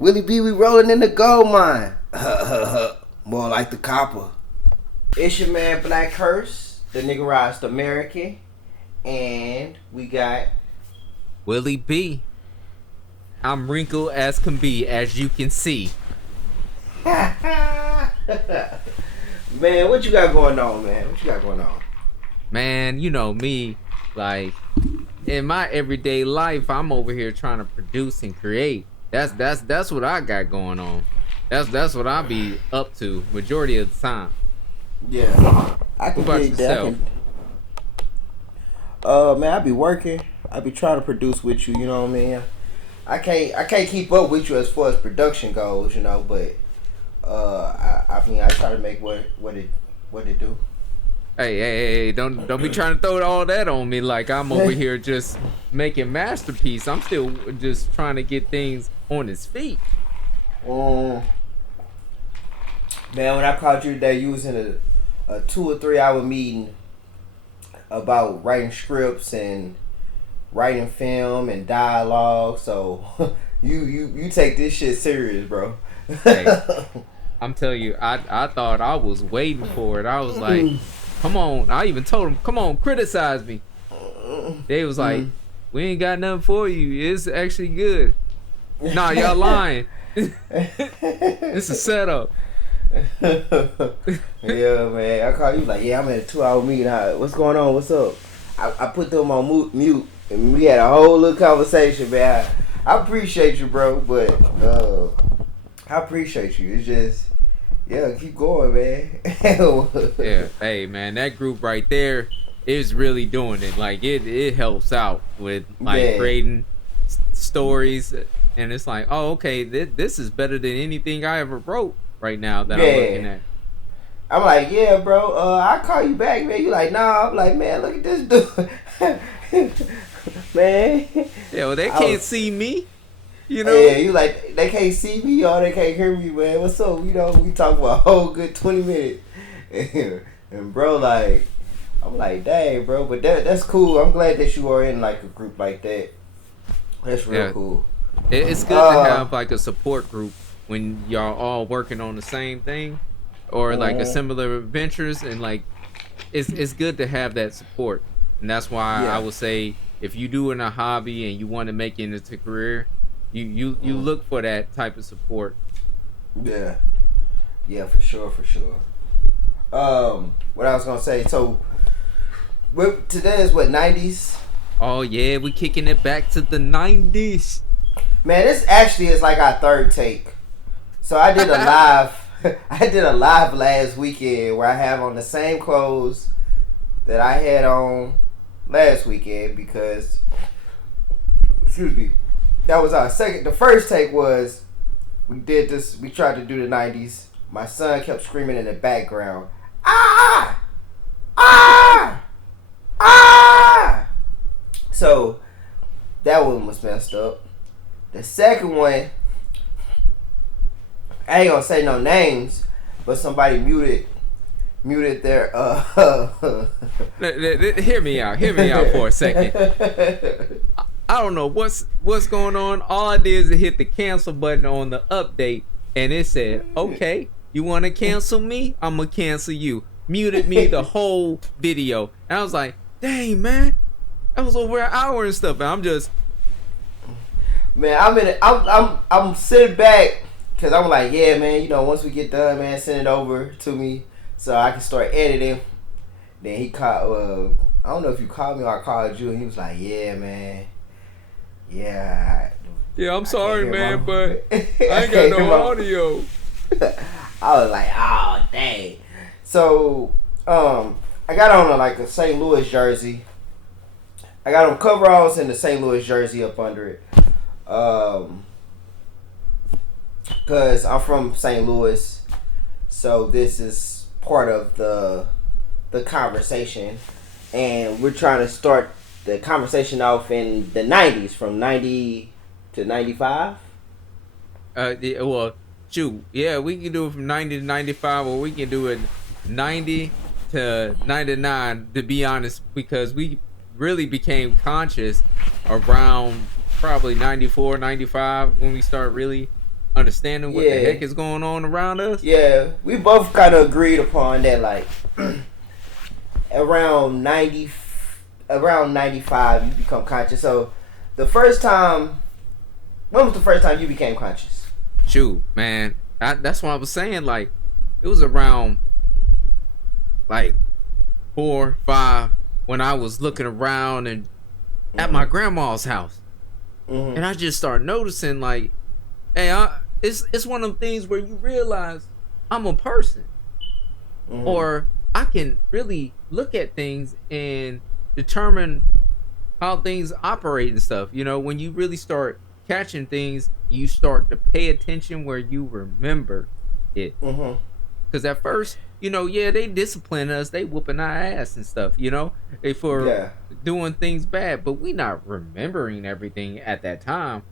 Willie B, we rolling in the gold mine. More like the copper. It's your man BlackCurse, the niggerized American. And we got Willie B. I'm wrinkled as can be, as you can see. Man, what you got going on, man? What you got going on? Man, you know me, like in my everyday life, I'm over here trying to produce and create. That's what I got going on. That's what I be up to majority of the time. Yeah, I can What about dig that. yourself? Man, I be working. I be trying to produce with you. You know what I mean? I can't keep up with you as far as production goes. You know, but I mean, I try to make what it do. Hey, don't be trying to throw all that on me like I'm over here just making masterpiece. I'm still just trying to get things on his feet. Man, when I called you today, you was in a 2 or 3 hour meeting about writing scripts and writing film and dialogue. So you take this shit serious, bro. Hey, I'm telling you, I thought I was waiting for it. I was like, come on. I even told them, come on, criticize me. They was like, we ain't got nothing for you. It's actually good. Nah, y'all lying. It's a setup. Yeah, man. I called you like, yeah, I'm in a 2 hour meeting. What's going on? What's up? I put them on mute and we had a whole little conversation, man. I appreciate you, bro, but I appreciate you. It's just, yeah, keep going, man. Yeah, hey, man, that group right there is really doing it. Like, it helps out with, like, creating stories. And it's like, oh, okay, this is better than anything I ever wrote right now that I'm looking at. I'm like, yeah, bro, I'll call you back, man. You like, nah. I'm like, man, look at this dude. Man. Yeah, well, they can't see me. You know? Yeah, you like, they can't see me or they can't hear me, man. What's up? You know, we talk for a whole good 20 minutes. And bro, like, I'm like, dang, bro. But that's cool. I'm glad that you are in, like, a group like that. That's real cool. It's good to have, like, a support group when y'all all working on the same thing or, like, a similar ventures. And, like, it's good to have that support. And that's why I would say if you doing a hobby and you want to make it into a career, you look for that type of support. Yeah, for sure. What I was gonna say, so today is what, 90s? Oh yeah, we kicking it back to the 90s. Man, this actually is like our third take. So I did a live last weekend where I have on the same clothes that I had on last weekend because, excuse me, that was our second. The first take was we tried to do the 90s. My son kept screaming in the background, ah, ah, ah. So that one was messed up. The second one, I ain't gonna say no names, but somebody muted their Hear me out for a second. I don't know what's going on. All I did is hit the cancel button on the update and it said, okay, you want to cancel me? I'm gonna cancel you. Muted me the whole video. And I was like, dang, man, that was over an hour and stuff. And I'm just, man, I'm sitting back because I'm like, yeah, man, you know, once we get done, man, send it over to me so I can start editing. Then he called, I don't know if you called me or I called you, and he was like, yeah, man, I'm sorry, man, but I ain't got no audio. I was like, oh, dang. So, I got on like a St. Louis jersey. I got on coveralls and the St. Louis jersey up under it. Because I'm from St. Louis, so this is part of the conversation, and we're trying to start the conversation off in the 90s, from 90 to 95. Well, shoot, yeah, we can do it from 90 to 95, or we can do it 90 to 99, to be honest, because we really became conscious around probably 94, 95 when we start really understanding what the heck is going on around us. Yeah, we both kind of agreed upon that, like around 95, you become conscious. So, when was the first time you became conscious? Shoot, man, that's what I was saying. Like, it was around like 4, 5 when I was looking around and at my grandma's house, and I just started noticing, like, hey, it's one of them things where you realize I'm a person, or I can really look at things and determine how things operate and stuff. You know, when you really start catching things, you start to pay attention where you remember it. Because at first, you know, they discipline us, they whooping our ass and stuff, you know, for doing things bad, but we not remembering everything at that time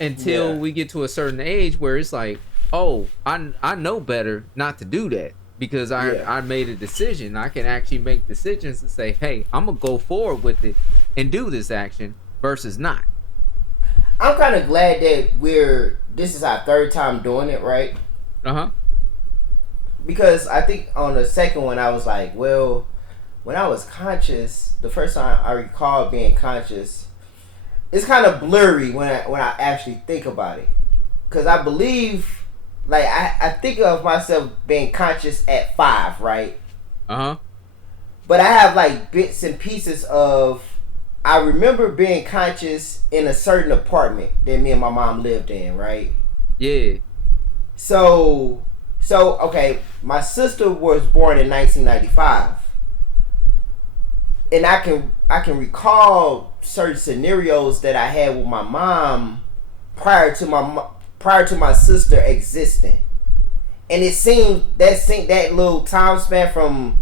until we get to a certain age where it's like, oh, I know better not to do that, because I made a decision. I can actually make decisions to say, hey, I'm gonna go forward with it and do this action versus not. I'm kind of glad that this is our third time doing it, right? Because I think on the second one I was like, well, when I was conscious, the first time I recall being conscious, it's kind of blurry when I actually think about it, because I believe, like, I think of myself being conscious at 5, right? But I have like bits and pieces of, I remember being conscious in a certain apartment that me and my mom lived in, right? Yeah. So okay, my sister was born in 1995, and I can recall certain scenarios that I had with my mom prior to my sister existing, and it seemed that little time span from,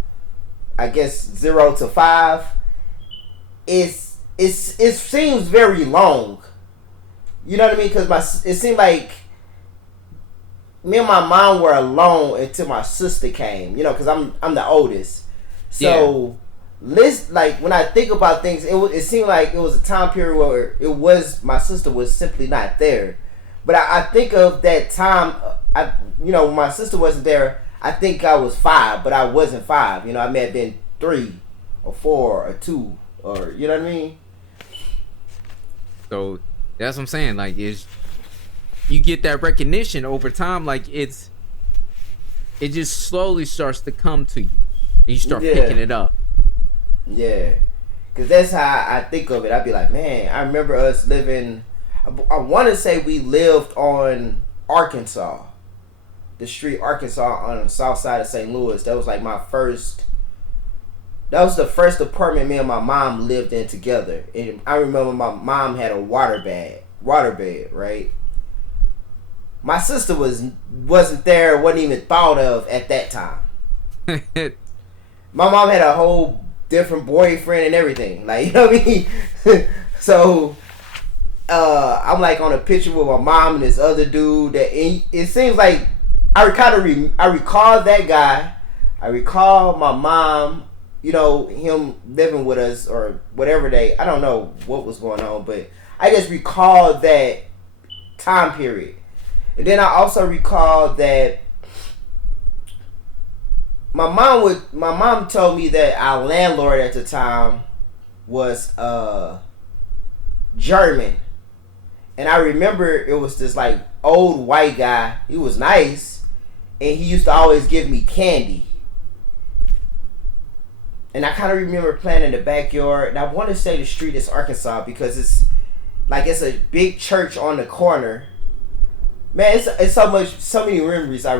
I guess, 0 to 5, it seems very long. You know what I mean? Because it seemed like me and my mom were alone until my sister came. You know, because I'm the oldest. So, like, when I think about things, it seemed like it was a time period where my sister was simply not there. But I think of that time, when my sister wasn't there, I think I was 5, but I wasn't 5. You know, I may have been 3 or 4 or 2, or, you know what I mean? So that's what I'm saying. Like, you get that recognition over time. Like, it just slowly starts to come to you, and you start picking it up. Yeah, because that's how I think of it. I'd be like, man, I remember us living, I want to say we lived on Arkansas, the street Arkansas on the south side of St. Louis. That was like that was the first apartment me and my mom lived in together. And I remember my mom had a water bed, right? My sister wasn't there, wasn't even thought of at that time. My mom had a whole different boyfriend and everything. Like, you know what I mean? So, I'm like on a picture with my mom and this other dude that it seems like I recall that guy. I recall my mom, you know, him living with us or whatever I don't know what was going on, but I just recall that time period. And then I also recall that my mom told me that our landlord at the time was German. And I remember it was this like old white guy. He was nice, and he used to always give me candy. And I kind of remember playing in the backyard. And I want to say the street is Arkansas because it's a big church on the corner. Man, it's so many memories I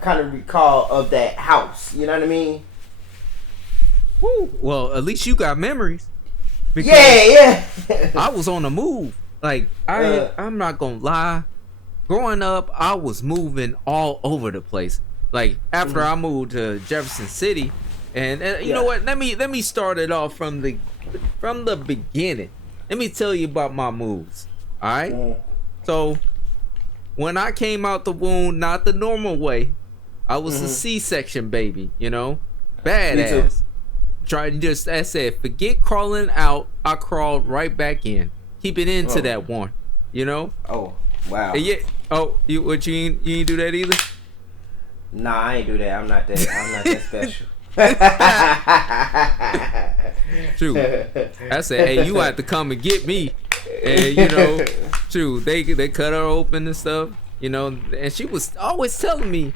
kind of recall of that house. You know what I mean? Woo. Well, at least you got memories. Yeah. I was on the move. Like, I'm not gonna lie. Growing up, I was moving all over the place. Like, after I moved to Jefferson City, and you know what? Let me start it off from the beginning. Let me tell you about my moves. All right. So, when I came out the womb, not the normal way, I was a C-section baby. You know, badass. Tried just, I said, forget crawling out. I crawled right back in. Keep it into that one. You know. Oh. Wow. Yeah. Oh, you ain't do that either? Nah, I ain't do that. I'm not that special. True. I said, hey, you have to come and get me. And you know, true. They cut her open and stuff. You know, and she was always telling me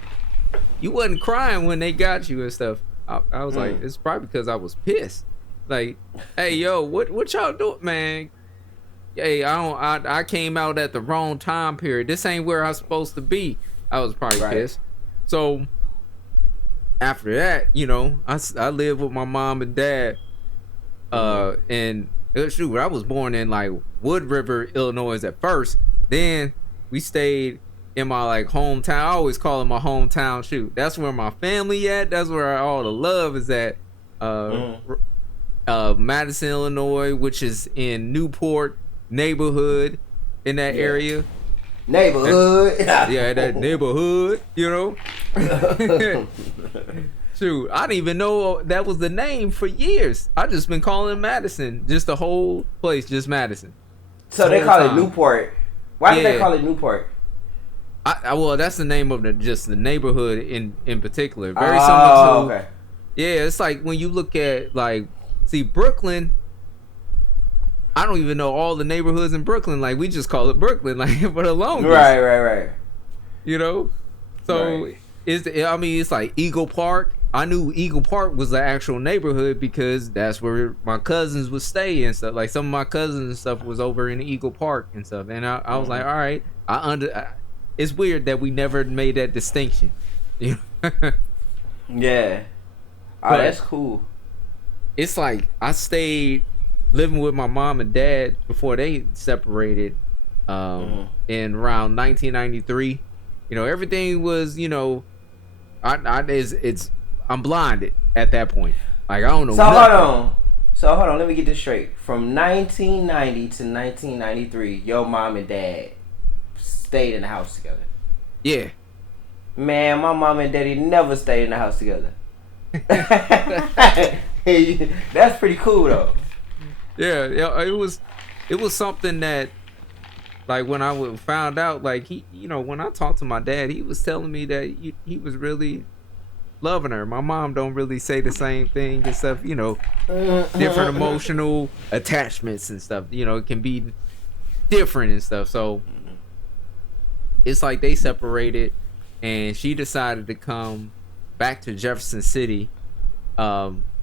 you wasn't crying when they got you and stuff. I was like, it's probably because I was pissed. Like, hey, yo, what y'all doing, man? Hey, I came out at the wrong time period. This ain't where I'm supposed to be. I was probably pissed. So after that, you know, I lived with my mom and dad. And shoot, I was born in like Wood River, Illinois at first. Then we stayed in my like hometown. I always call it my hometown. Shoot, that's where my family at. That's where all the love is at. Madison, Illinois, which is in Newport neighborhood in that area. Neighborhood. Yeah, that neighborhood, you know. Shoot, I didn't even know that was the name for years. I just been calling it Madison, just the whole place, just Madison. So they call it Newport. Why do they call it Newport? Well, that's the name of the neighborhood in particular. Very similar to. Okay. Yeah, it's like when you look at like, see Brooklyn. I don't even know all the neighborhoods in Brooklyn. Like we just call it Brooklyn, like for the longest. Right. You know, so it's like Eagle Park. I knew Eagle Park was the actual neighborhood because that's where my cousins would stay and stuff. Like some of my cousins and stuff was over in Eagle Park and stuff. And I was like, all right, it's weird that we never made that distinction. Yeah. Oh, that's cool. It's like I stayed living with my mom and dad before they separated in around 1993. You know, everything was, you know, I'm blinded at that point. Like I don't know. So hold on, let me get this straight. From 1990 to 1993, your mom and dad stayed in the house together. Yeah. Man, my mom and daddy never stayed in the house together. That's pretty cool though. Yeah, it was something that, like when I found out, like he, you know, when I talked to my dad, he was telling me that he was really loving her. My mom don't really say the same thing and stuff, you know, different emotional attachments and stuff, you know, it can be different and stuff. So it's like they separated and she decided to come back to Jefferson City.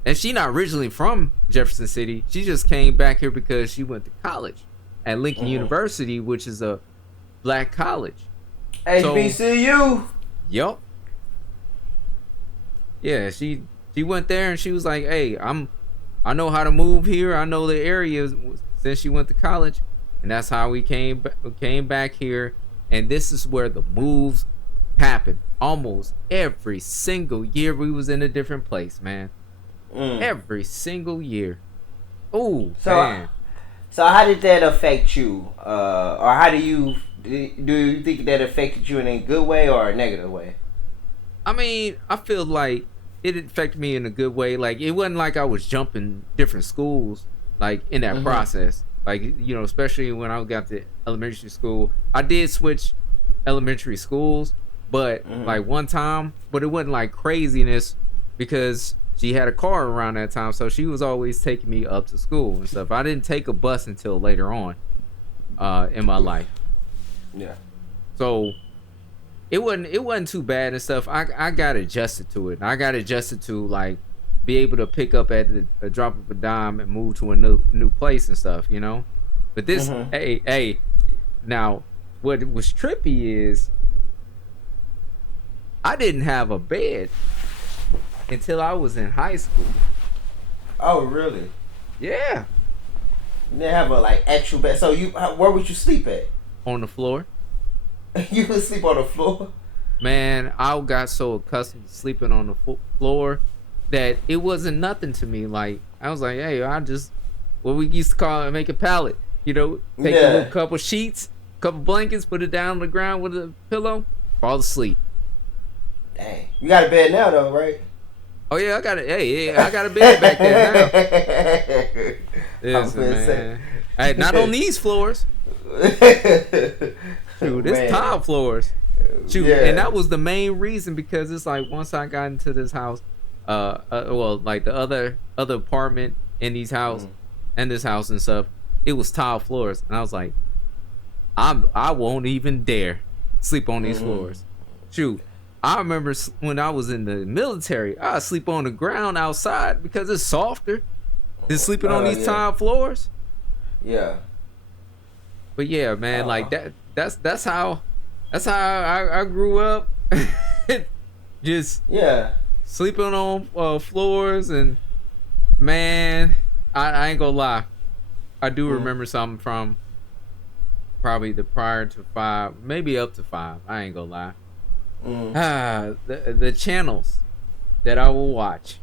And she not originally from Jefferson City. She just came back here because she went to college at Lincoln University, which is a black college. HBCU. Yup. Yeah, she went there and she was like, "Hey, I know how to move here. I know the area since she went to college." And that's how we came back here. And this is where the moves happened. Almost every single year we was in a different place, man. Every single year. Oh, man. So how did that affect you? Or how do you think that affected you in a good way or a negative way? I mean, I feel like it affected me in a good way. Like it wasn't like I was jumping different schools like in that process. Like, you know, especially when I got to elementary school, I did switch elementary schools, but like one time, but it wasn't like craziness because she had a car around that time, so she was always taking me up to school and stuff. I didn't take a bus until later on in my life. Yeah. So it wasn't too bad and stuff. I got adjusted to it. I got adjusted to like be able to pick up at a drop of a dime and move to a new place and stuff, you know. But this, hey, now what was trippy is I didn't have a bed until I was in high school. Oh, really? Yeah. You didn't have a like actual bed. So where would you sleep at? On the floor. You would sleep on the floor? Man, I got so accustomed to sleeping on the floor that it wasn't nothing to me. Like I was like, hey, I just what we used to call it, make a pallet. You know, take a little couple sheets, couple blankets, put it down on the ground with a pillow, fall asleep. Dang, you got a bed now though, right? Oh yeah, I got it. Hey, yeah, I got a bed back there now. Listen, man. Hey, not on these floors. Shoot, it's tile floors. Shoot, and that was the main reason, because it's like once I got into this house, well, like the other apartment in these house and this house and stuff, it was tile floors, and I was like, I won't even dare sleep on these floors. Shoot, I remember when I was in the military, I sleep on the ground outside because it's softer than sleeping on these tile floors. Yeah. But yeah, man, like that's how I grew up. Just sleeping on floors, and man, I ain't gonna lie, I do remember something from probably the prior to 5, maybe up to 5. I ain't gonna lie. The channels that I will watch,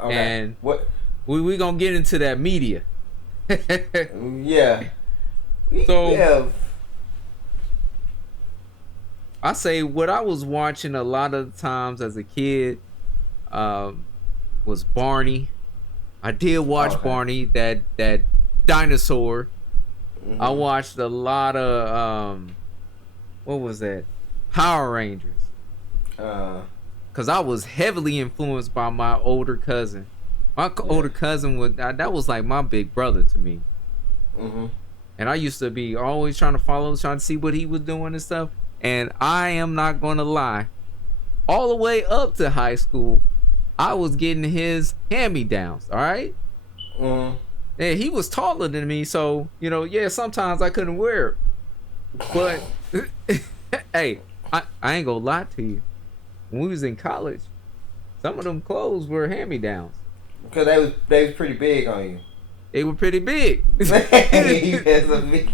and what we gonna get into that media. Yeah. So I say what I was watching a lot of the times as a kid was Barney. I did watch Barney, that dinosaur. I watched a lot of what was that? Power Rangers. Cause I was heavily influenced by my older cousin. My older cousin that was like my big brother to me. And I used to be always trying to see what he was doing and stuff. And I am not gonna lie, all the way up to high school, I was getting his hand-me-downs. All right. And he was taller than me, so sometimes I couldn't wear it. But hey, I ain't gonna lie to you. When we was in college, some of them clothes were hand-me-downs. Because they was pretty big on you. They were pretty big. You had some big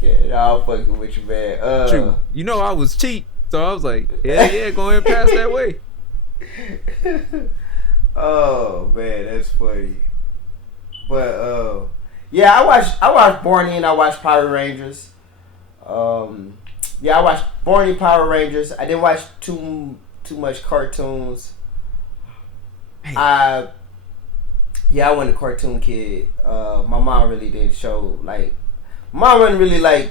cat. No, I'm fucking with you, man. True. I was cheap, so I was like, yeah, go ahead and pass that way. Oh man, that's funny. But yeah, I watched Barney and I watched Power Rangers. Yeah, I watched Barney, Power Rangers. I didn't watch too much cartoons. I wasn't a cartoon kid. My mom really didn't show my mom wasn't really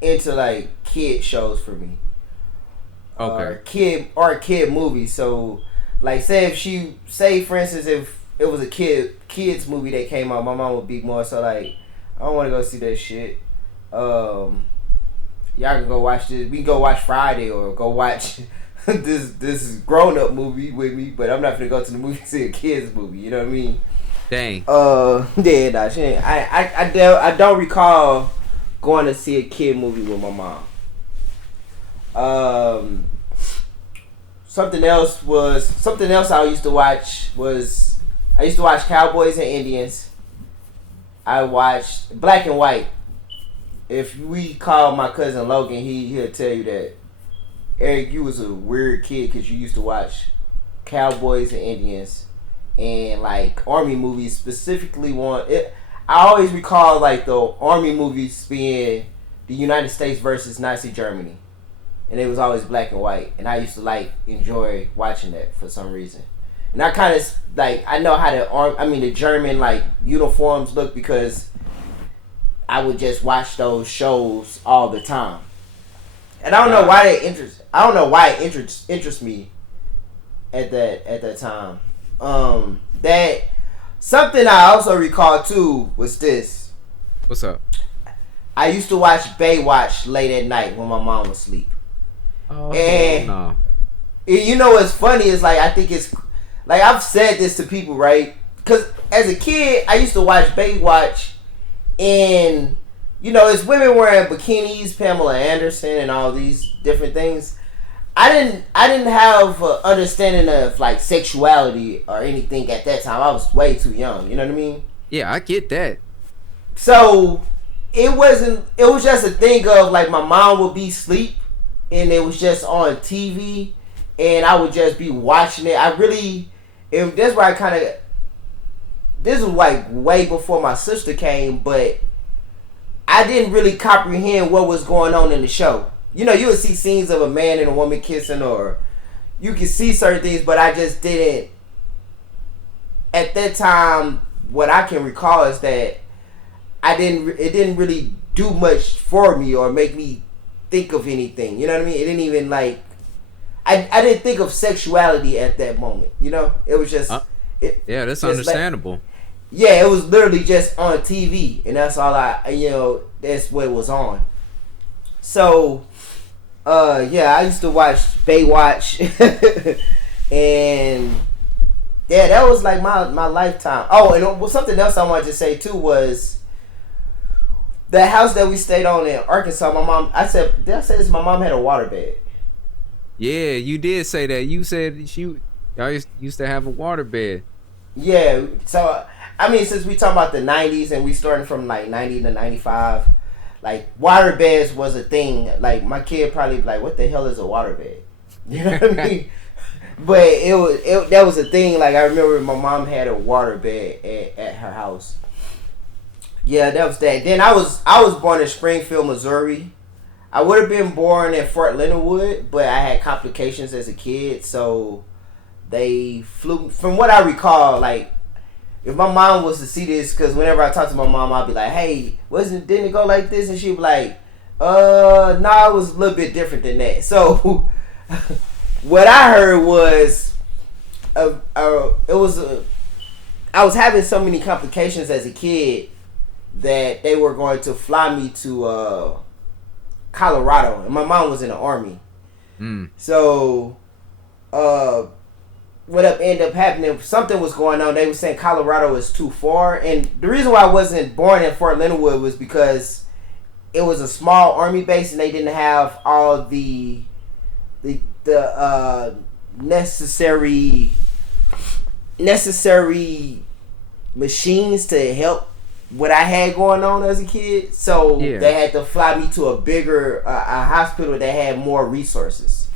into kid shows for me. Okay. Kid movies. So say for instance if it was a kids movie that came out, my mom would be more so I don't want to go see that shit. Y'all can go watch this. We can go watch Friday or go watch this grown up movie with me, but I'm not gonna go to the movie to see a kids movie. You know what I mean? Dang. Yeah, nah, she ain't. I don't recall going to see a kid movie with my mom. Something else I used to watch was Cowboys and Indians. I watched Black and White. If we call my cousin Logan, he'll tell you that, Eric, you was a weird kid because you used to watch Cowboys and Indians and Army movies, specifically I always recall the Army movies being the United States versus Nazi Germany, and it was always black and white, and I used to enjoy watching that for some reason. And I kind of I know how the German uniforms look because I would just watch those shows all the time, and I don't know why it interests me at that time. That something I also recall too was this. What's up? I used to watch Baywatch late at night when my mom was asleep. Oh, and no. You know what's funny is I think it's I've said this to people, right? Because as a kid, I used to watch Baywatch, and it's women wearing bikinis, Pamela Anderson, and all these different things. I didn't have an understanding of sexuality or anything at that time. I was way too young. You know what I mean? Yeah, I get that. So it was just a thing of my mom would be asleep and it was just on TV and I would just be watching it. That's why this was way before my sister came, but I didn't really comprehend what was going on in the show. You would see scenes of a man and a woman kissing, or you could see certain things, but I just didn't. At that time, what I can recall is that it didn't really do much for me or make me think of anything. You know what I mean? It didn't even like. I didn't think of sexuality at that moment. You know, it was just. Yeah, that's understandable. Yeah, it was literally just on TV, and that's all that's what it was on. So, yeah, I used to watch Baywatch, and yeah, that was like my lifetime. Oh, and something else I wanted to say too was the house that we stayed on in Arkansas. My mom, did I say this? My mom had a waterbed. Yeah, you did say that. You said y'all used to have a waterbed. Yeah, so I mean, since we talking about the 90s and we starting from like 90 to 95, like water beds was a thing. Like my kid probably be like, what the hell is a water bed? You know what I mean? But that was a thing. Like I remember my mom had a water bed at her house. Yeah, that was that. Then I was born in Springfield, Missouri. I would have been born in Fort Leonard Wood, but I had complications as a kid, so they flew. From what I recall, like, if my mom was to see this, because whenever I talk to my mom, I'll be like, hey, didn't it go like this? And she'd be like, nah, it was a little bit different than that. So, what I heard was, I was having so many complications as a kid that they were going to fly me to Colorado, and my mom was in the Army. So, what ended up happening, something was going on. They were saying Colorado is too far, and the reason why I wasn't born in Fort Leonard Wood was because it was a small Army base, and they didn't have all the necessary machines to help what I had going on as a kid. So they had to fly me to a bigger a hospital that had more resources.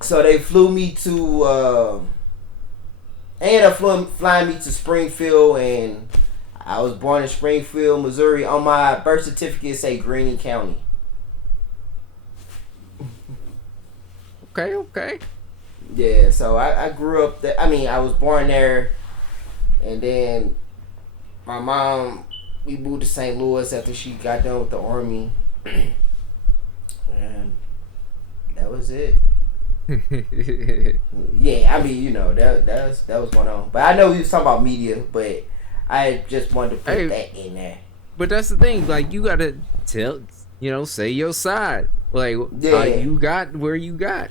So they flew me to they ended up flying me to Springfield, and I was born in Springfield, Missouri. On my birth certificate it say Greene County. Okay. Yeah, so I grew up there. I mean, I was born there, and then my mom, we moved to St. Louis after she got done with the Army, and that was it. Yeah, I mean, that was going on. But I know we was talking about media, but I just wanted to put that in there. But that's the thing, like, you gotta say your side. Like, you got where you got.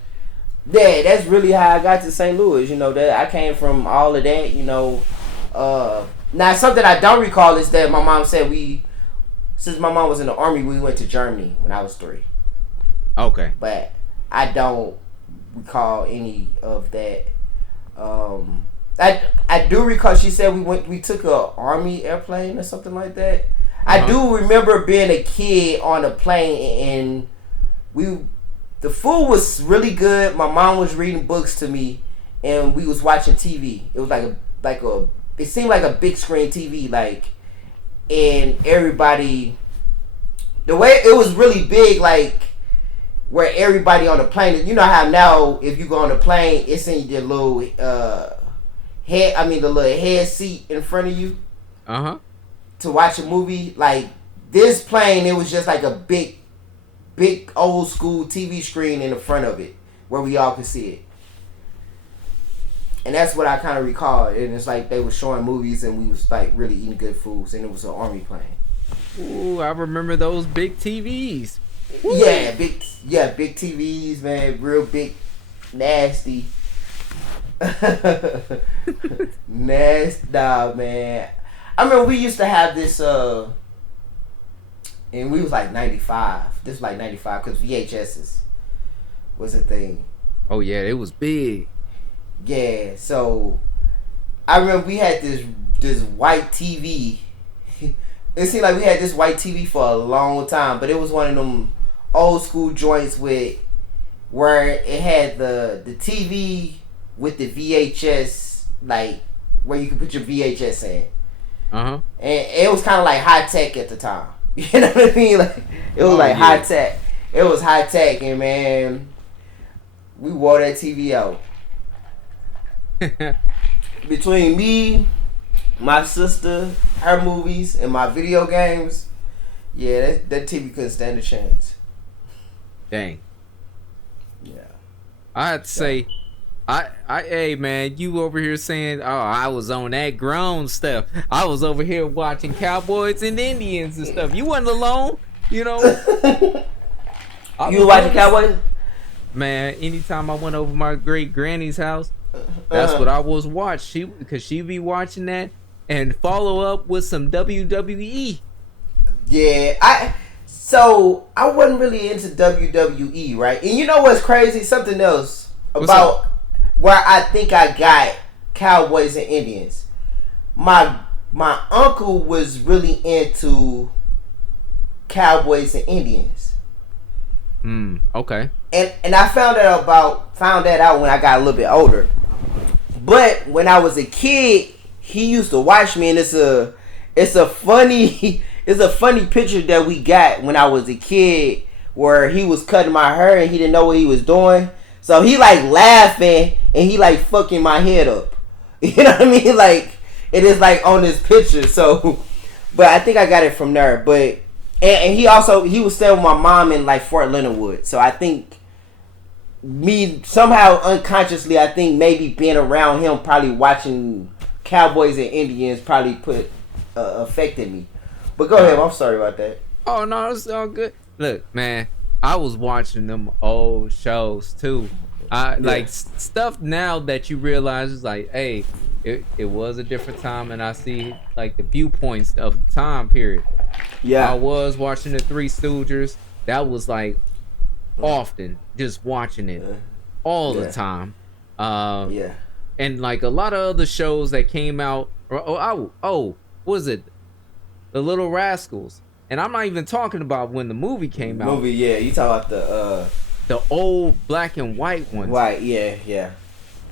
Yeah, that's really how I got to St. Louis. That I came from all of that. Now something I don't recall is that my mom said since my mom was in the Army, we went to Germany when I was 3. Okay. But I don't recall any of that. I do recall she said we took a Army airplane or something like that. I do remember being a kid on a plane, and the food was really good. My mom was reading books to me, and we was watching TV. It was it seemed like a big screen TV, and everybody, the way it was really big, where everybody on the plane, you know how now if you go on the plane, it's in your little the little head seat in front of you to watch a movie. Like this plane, it was just like a big old school TV screen in the front of it where we all could see it. And that's what I kind of recall. And it's like they were showing movies, and we was like really eating good foods, and it was an Army plane. Ooh, I remember those big TVs. Woo. Yeah, big TVs, man, real big, nasty, nasty dog, man. I remember we used to have this, and we was like 95. This was like 95 because VHSs was a thing. Oh yeah, it was big. Yeah, so I remember we had this white TV. It seemed like we had this white TV for a long time, but it was one of them old school joints where it had the TV with the VHS, like where you could put your VHS in. And it was kind of like high tech at the time. You know what I mean? Like it was high tech. It was high tech, and man, we wore that TV out. Between me, my sister, her movies, and my video games, Yeah, that TV couldn't stand a chance. Dang. Yeah. I had to say, hey man, you over here saying, oh, I was on that grown stuff. I was over here watching Cowboys and Indians and stuff. You wasn't alone, you know. You were watching Cowboys? Man, anytime I went over my great granny's house, that's what I was watching. Because she be watching that and follow up with some WWE. Yeah, I wasn't really into WWE, right? And you know what's crazy? Something else about where I think I got Cowboys and Indians. My uncle was really into Cowboys and Indians. Okay. And I found that out when I got a little bit older. But when I was a kid, he used to watch me, and it's a funny picture that we got when I was a kid where he was cutting my hair and he didn't know what he was doing. So he like laughing and he like fucking my head up. You know what I mean? Like it is like on this picture. So, but I think I got it from there. But and he was staying with my mom in like Fort Leonard Wood. So I think me somehow unconsciously, I think maybe being around him, probably watching Cowboys and Indians, probably affected me. But go ahead. I'm sorry about that. Oh no, it's all good. Look, man, I was watching them old shows too. Like stuff now that you realize is like, hey, it was a different time, and I see like the viewpoints of the time period. Yeah, I was watching the Three Stooges. That was like often just watching it all the time. And like a lot of other shows that came out. What was it? The Little Rascals. And I'm not even talking about when the movie came out. You talk about the old black and white ones. White, yeah.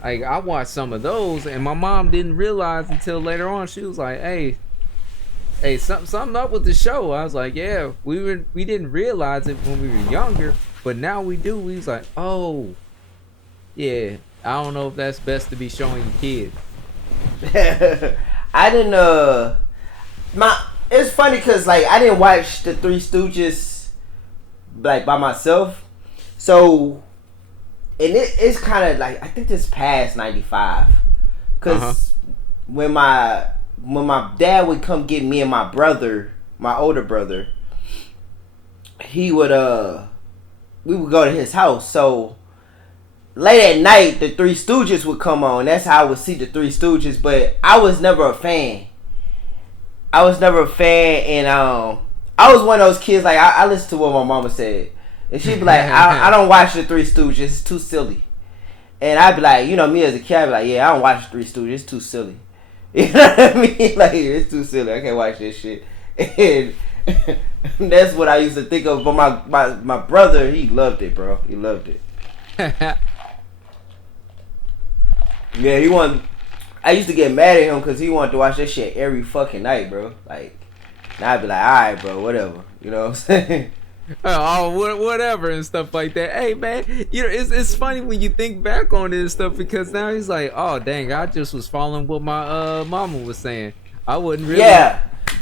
Like I watched some of those, and my mom didn't realize until later on. She was like, "Hey, something up with the show." I was like, "Yeah, we didn't realize it when we were younger, but now we do." We was like, "Oh, yeah." I don't know if that's best to be showing your kids. I didn't. It's funny because like I didn't watch the Three Stooges like by myself, so and it's kind of like I think this past 95, because when my dad would come get me and my brother, my older brother, we would go to his house. So late at night, the Three Stooges would come on. That's how I would see the Three Stooges. But I was never a fan. And I was one of those kids, like, I listened to what my mama said. And she'd be like, I don't watch the Three Stooges. It's too silly. And I'd be like, you know, me as a kid, I'd be like, yeah, I don't watch the Three Stooges. It's too silly. You know what I mean? Like, it's too silly. I can't watch this shit. And that's what I used to think of. But my brother, he loved it, bro. He loved it. Yeah, he wanted... I used to get mad at him because he wanted to watch that shit every fucking night, bro. Like, and I'd be like, alright, bro, whatever. You know what I'm saying? Whatever and stuff like that. Hey, man, you know, it's funny when you think back on this stuff because now he's like, oh, dang, I just was following what my mama was saying. I wasn't really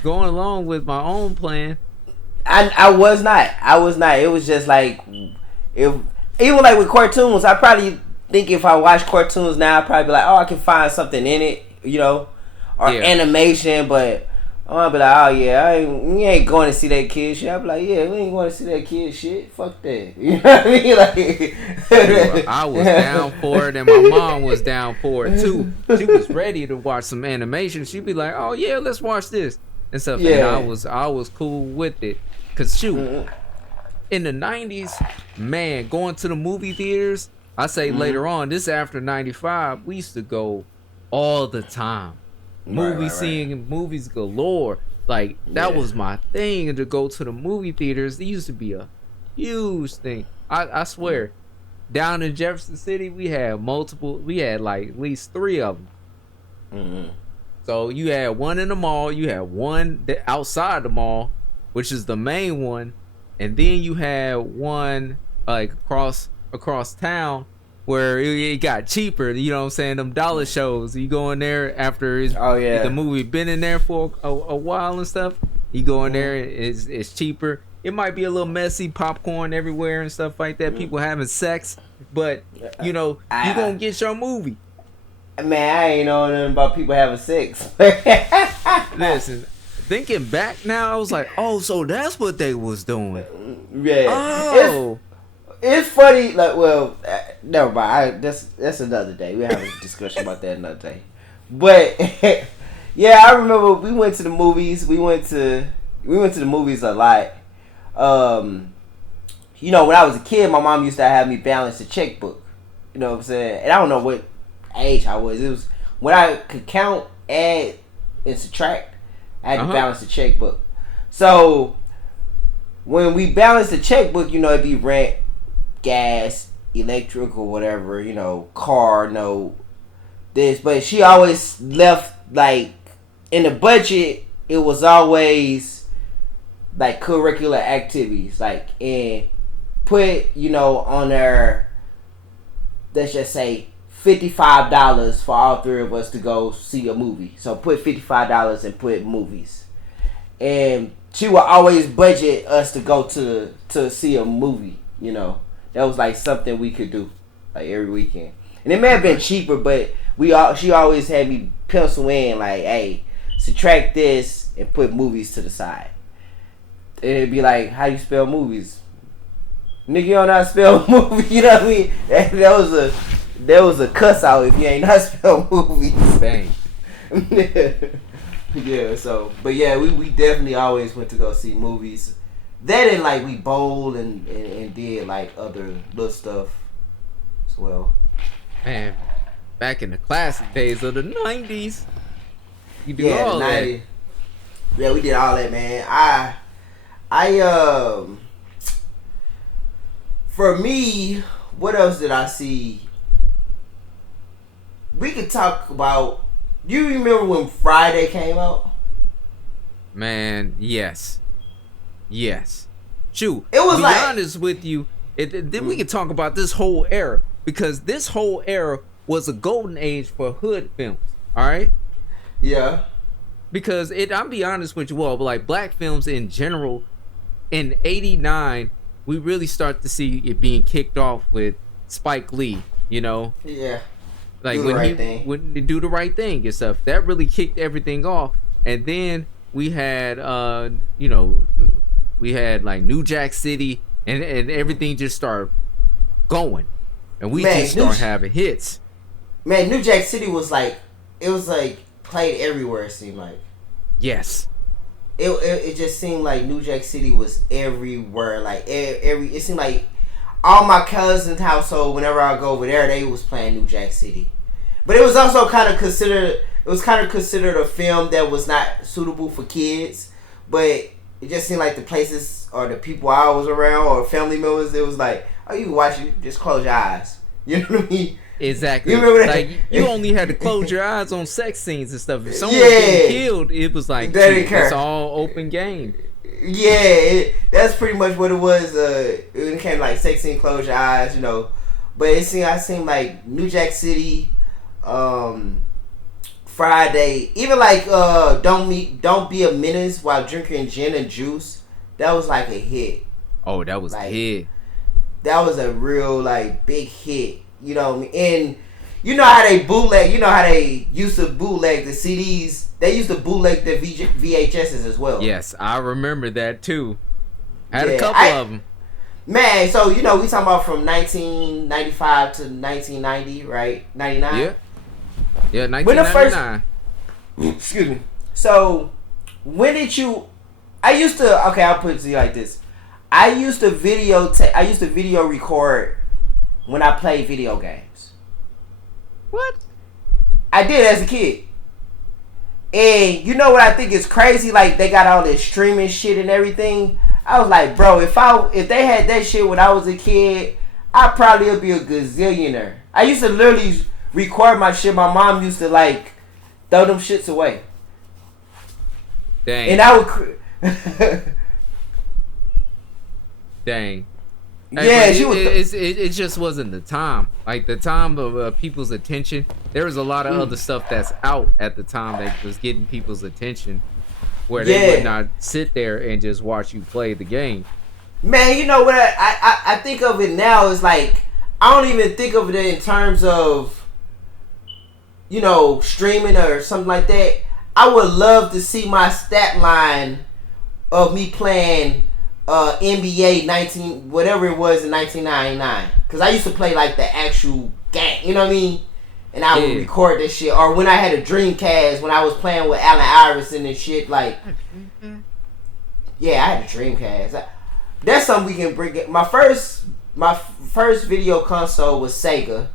going along with my own plan. I was not. It was just like, even like with cartoons, I probably... think if I watch cartoons now, I'd probably be like, oh, I can find something in it, you know, or animation, but I'm gonna be like, oh yeah, we ain't going to see that kid shit. I'd be like, yeah, we ain't going to see that kid shit. Fuck that. You know what I mean? Like, I was down for it, and my mom was down for it too. She was ready to watch some animation. She'd be like, oh yeah, let's watch this and stuff. Yeah. And I was cool with it, cause shoot, in the 90s, man, going to the movie theaters. I say later on, this after 95, we used to go all the time. Seeing movies galore. Like, that was my thing, to go to the movie theaters. It used to be a huge thing. I swear, down in Jefferson City, we had like at least 3 of them. So you had one in the mall, you had one outside the mall, which is the main one, and then you had one like across town where it got cheaper, you know what I'm saying, them dollar shows. You go in there after the movie been in there for a while and stuff. You go in there, it's cheaper. It might be a little messy, popcorn everywhere and stuff like that. People having sex, but you know you gonna get your movie. Man, I ain't know nothing about people having sex. Listen, thinking back now, I was like, oh, so that's what they was doing. Yeah. Oh. It's funny, like, well, never mind. That's another day. We have a discussion about that another day. But yeah, I remember we went to the movies. We went to the movies a lot. You know, when I was a kid, my mom used to have me balance the checkbook. You know what I'm saying? And I don't know what age I was. It was when I could count, add, and subtract. I had to balance the checkbook. So when we balanced the checkbook, you know, it'd be rent, gas, electric, or whatever, you know, car, no, this. But she always left, like, in the budget, it was always, like, curricular activities. Like, and put, you know, on there, let's just say, $55 for all three of us to go see a movie. So put $55 and put movies. And she would always budget us to go to see a movie, you know. That was like something we could do, like, every weekend. And it may have been cheaper, but she always had me pencil in, like, hey, subtract this and put movies to the side. And it'd be like, how you spell movies? Nigga, you don't know how to spell movie, you know what I mean? That was a cuss out if you ain't know how to spell movies. Dang. Yeah, so, but yeah, we definitely always went to go see movies. That and, like, we bowled and did, like, other little stuff as well. Man, back in the classic days of the 90s, you do all that. Yeah, we did all that, man. For me, what else did I see? We could talk about. You remember when Friday came out? Man, yes. Shoot, it was be like, honest with you, then we can talk about this whole era, because this whole era was a golden age for hood films. All right. Yeah. Because I'll be honest with you, well, but like black films in general, in '89, we really start to see it being kicked off with Spike Lee. You know. Yeah. Like when they do the right thing and stuff, that really kicked everything off. And then we had you know, we had like New Jack City, and everything just started going, and we just started having hits. Man, New Jack City was like, it was like played everywhere. It seemed like. Yes. It just seemed like New Jack City was everywhere. Like it seemed like all my cousins' household, whenever I go over there, they was playing New Jack City. But it was also kind of considered. It was kind of considered a film that was not suitable for kids. But it just seemed like the places or the people I was around or family members, it was like, oh, you can watch it, just close your eyes. You know what I mean? Exactly. You remember that? Like, you only had to close your eyes on sex scenes and stuff. If someone was getting killed, it was like, it's all open game. Yeah, that's pretty much what it was. It came like sex scene, close your eyes, you know. But I seemed like New Jack City, Friday, even like Don't Be a Menace while drinking gin and juice. That was like a hit. Oh, that was like, a hit. That was a real like big hit. You know, and you know how they bootleg. You know how they used to bootleg the CDs. They used to bootleg the VHSs as well. Yes, I remember that too. I had a couple of them. Man, so you know we talking about from 1995 to 1990, right? 99. Yeah, 1999. Excuse me. So when did you? I used to. Okay, I'll put it to you like this. I used to video record when I played video games. What? I did as a kid. And you know what I think is crazy? Like, they got all this streaming shit and everything. I was like, bro, if they had that shit when I was a kid, I probably would be a gazillionaire. I used to literally record my shit. My mom used to like throw them shits away. Dang. And I would Dang. Yeah, it just wasn't the time. Like the time of people's attention. There was a lot of other stuff that's out at the time that was getting people's attention. where they would not sit there and just watch you play the game. Man, you know what I think of it now is like, I don't even think of it in terms of, you know, streaming or something like that. I would love to see my stat line of me playing NBA 19 whatever it was in 1999, because I used to play like the actual game, you know what I mean? And I would record this shit. Or when I had a Dreamcast, when I was playing with Allen Iverson and shit, like, yeah, I had a Dreamcast. That's something we can bring it. My first video console was Sega.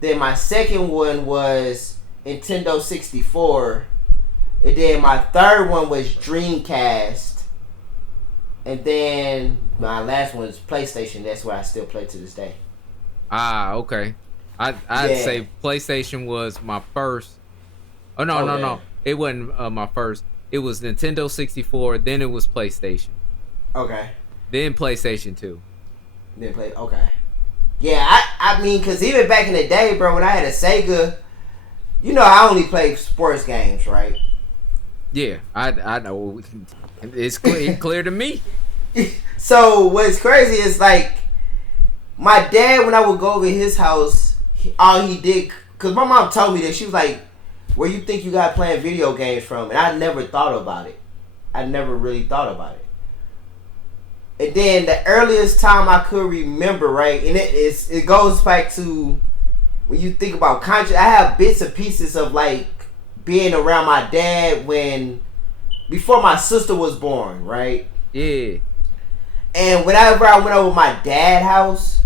Then my second one was Nintendo 64. And then my third one was Dreamcast. And then my last one is PlayStation. That's where I still play to this day. Ah, okay. I'd say PlayStation was my first. Oh, no. It wasn't my first. It was Nintendo 64. Then it was PlayStation. Okay. Then PlayStation 2. Then okay. Yeah, I mean, because even back in the day, bro, when I had a Sega, you know, I only played sports games, right? Yeah, I know. It's clear to me. So what's crazy is, like, my dad, when I would go over his house, all he did, because my mom told me that, she was like, where you think you got playing video games from? And I never thought about it. I never really thought about it. And then the earliest time I could remember, right, and it goes back to when you think about conscious. I have bits and pieces of like being around my dad before my sister was born, right? Yeah. And whenever I went over my dad's house,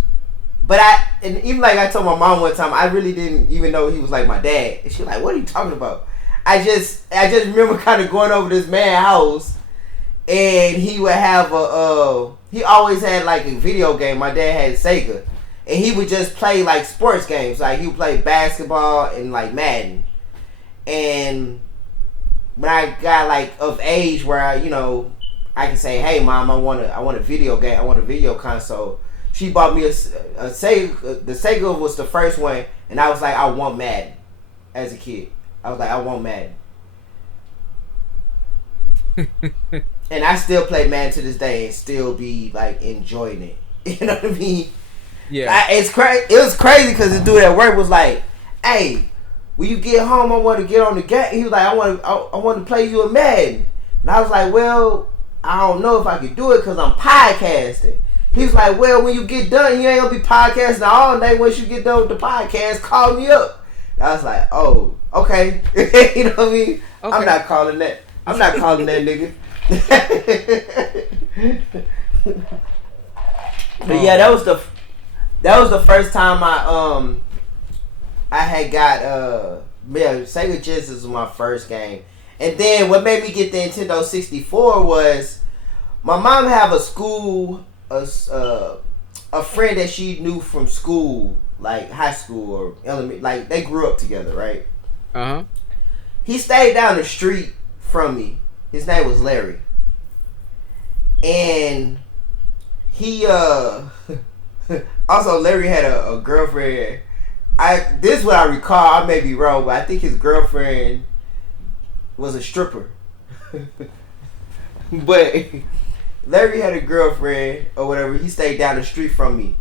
and even like I told my mom one time, I really didn't even know he was like my dad. And she was like, "What are you talking about?" I just remember kind of going over this man's house. And he would have he always had like a video game. My dad had Sega. And he would just play like sports games. Like he would play basketball and like Madden. And when I got like of age where I can say, "Hey mom, I want a video game. I want a video console." She bought me a Sega. The Sega was the first one. And I was like, I want Madden. As a kid. I was like, I want Madden. And I still play Madden to this day and still be like enjoying it. You know what I mean? Yeah. It's crazy. It was crazy because the dude at work was like, "Hey, when you get home, I want to get on the game." He was like, "I want to play you a Madden." And I was like, "Well, I don't know if I could do it because I'm podcasting." He was like, "Well, when you get done, you ain't gonna be podcasting all day. Once you get done with the podcast, call me up." And I was like, "Oh, okay." You know what I mean? Okay. I'm not calling that nigga. But yeah, that was the first time I had got Sega Genesis was my first game. And then what made me get the Nintendo 64 was my mom have a friend that she knew from school, like high school or elementary, like they grew up together, right? Uh-huh. He stayed down the street from me. His name was Larry. And he also Larry had a girlfriend. This is what I recall. I may be wrong, but I think his girlfriend was a stripper. But Larry had a girlfriend or whatever. He stayed down the street from me.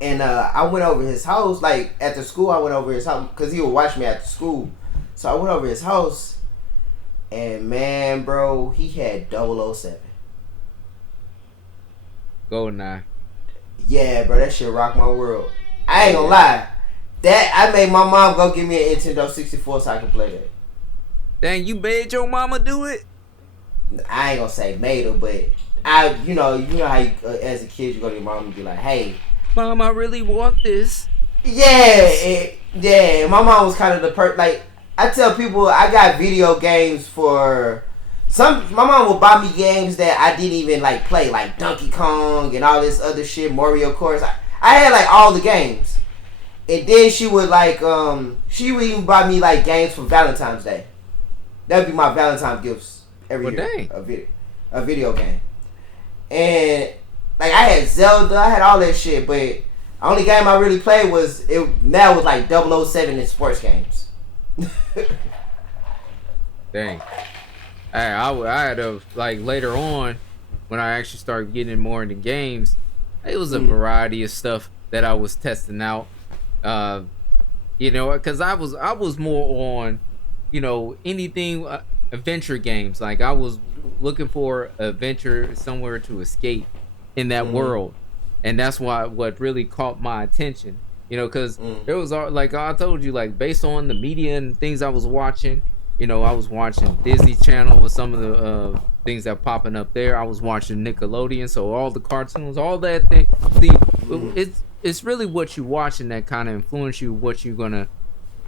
And I went over his house, like after school. I went over his house because he would watch me after school. So I went over his house. And man, bro, he had 007. Goldmine. Yeah, bro, that shit rocked my world. I ain't gonna lie. I made my mom go get me a Nintendo 64 so I could play that. Dang, you made your mama do it? I ain't gonna say made her, but you know how you, as a kid, you go to your mom and be like, "Hey, Mom, I really want this." Yeah. My mom was kind of the like. I tell people I got video games for my mom would buy me games that I didn't even like play, like Donkey Kong and all this other shit, Mario Kart. I had like all the games. And then she would like she would even buy me like games for Valentine's Day. That'd be my Valentine's gifts every year. Dang. A video game. And like I had Zelda, I had all that shit, but the only game I really played was like 007 in sports games. Dang. I had to, like, later on when I actually started getting more into games, it was a variety of stuff that I was testing out. You know, because I was more on, you know, anything adventure games. Like I was looking for adventure somewhere to escape in that world, and that's what really caught my attention. You know, because there was like I told you, like based on the media and things I was watching. You know, I was watching Disney Channel and some of the things that popping up there. I was watching Nickelodeon, so all the cartoons, all that thing. See, it's really what you watching that kind of influence you, what you're gonna,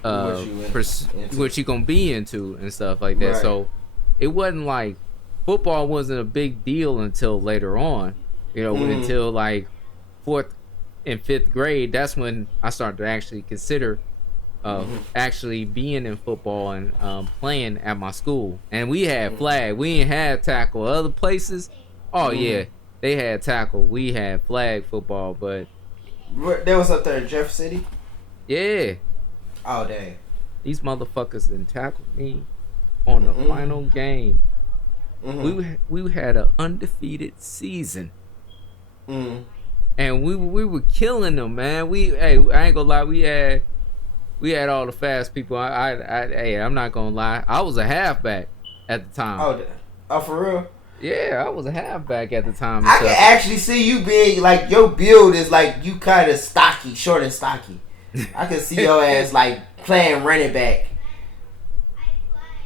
what you gonna be into and stuff like that. Right. So it wasn't like football wasn't a big deal until later on. You know, until like 4th and 5th grade. That's when I started to actually consider. Actually being in football and playing at my school, and we had flag. We ain't had tackle. Other places, yeah, they had tackle. We had flag football, but there was up there in Jeff City. Yeah. Oh dang! These motherfuckers didn't tackle me on the final game. We had an undefeated season, and we were killing them, man. I ain't gonna lie, we had all the fast people. I'm not gonna lie. I was a halfback at the time. Oh, for real? Yeah, I was a halfback at the time. I can actually see you being like your build is like you kind of stocky, short and stocky. I can see your ass like playing running back.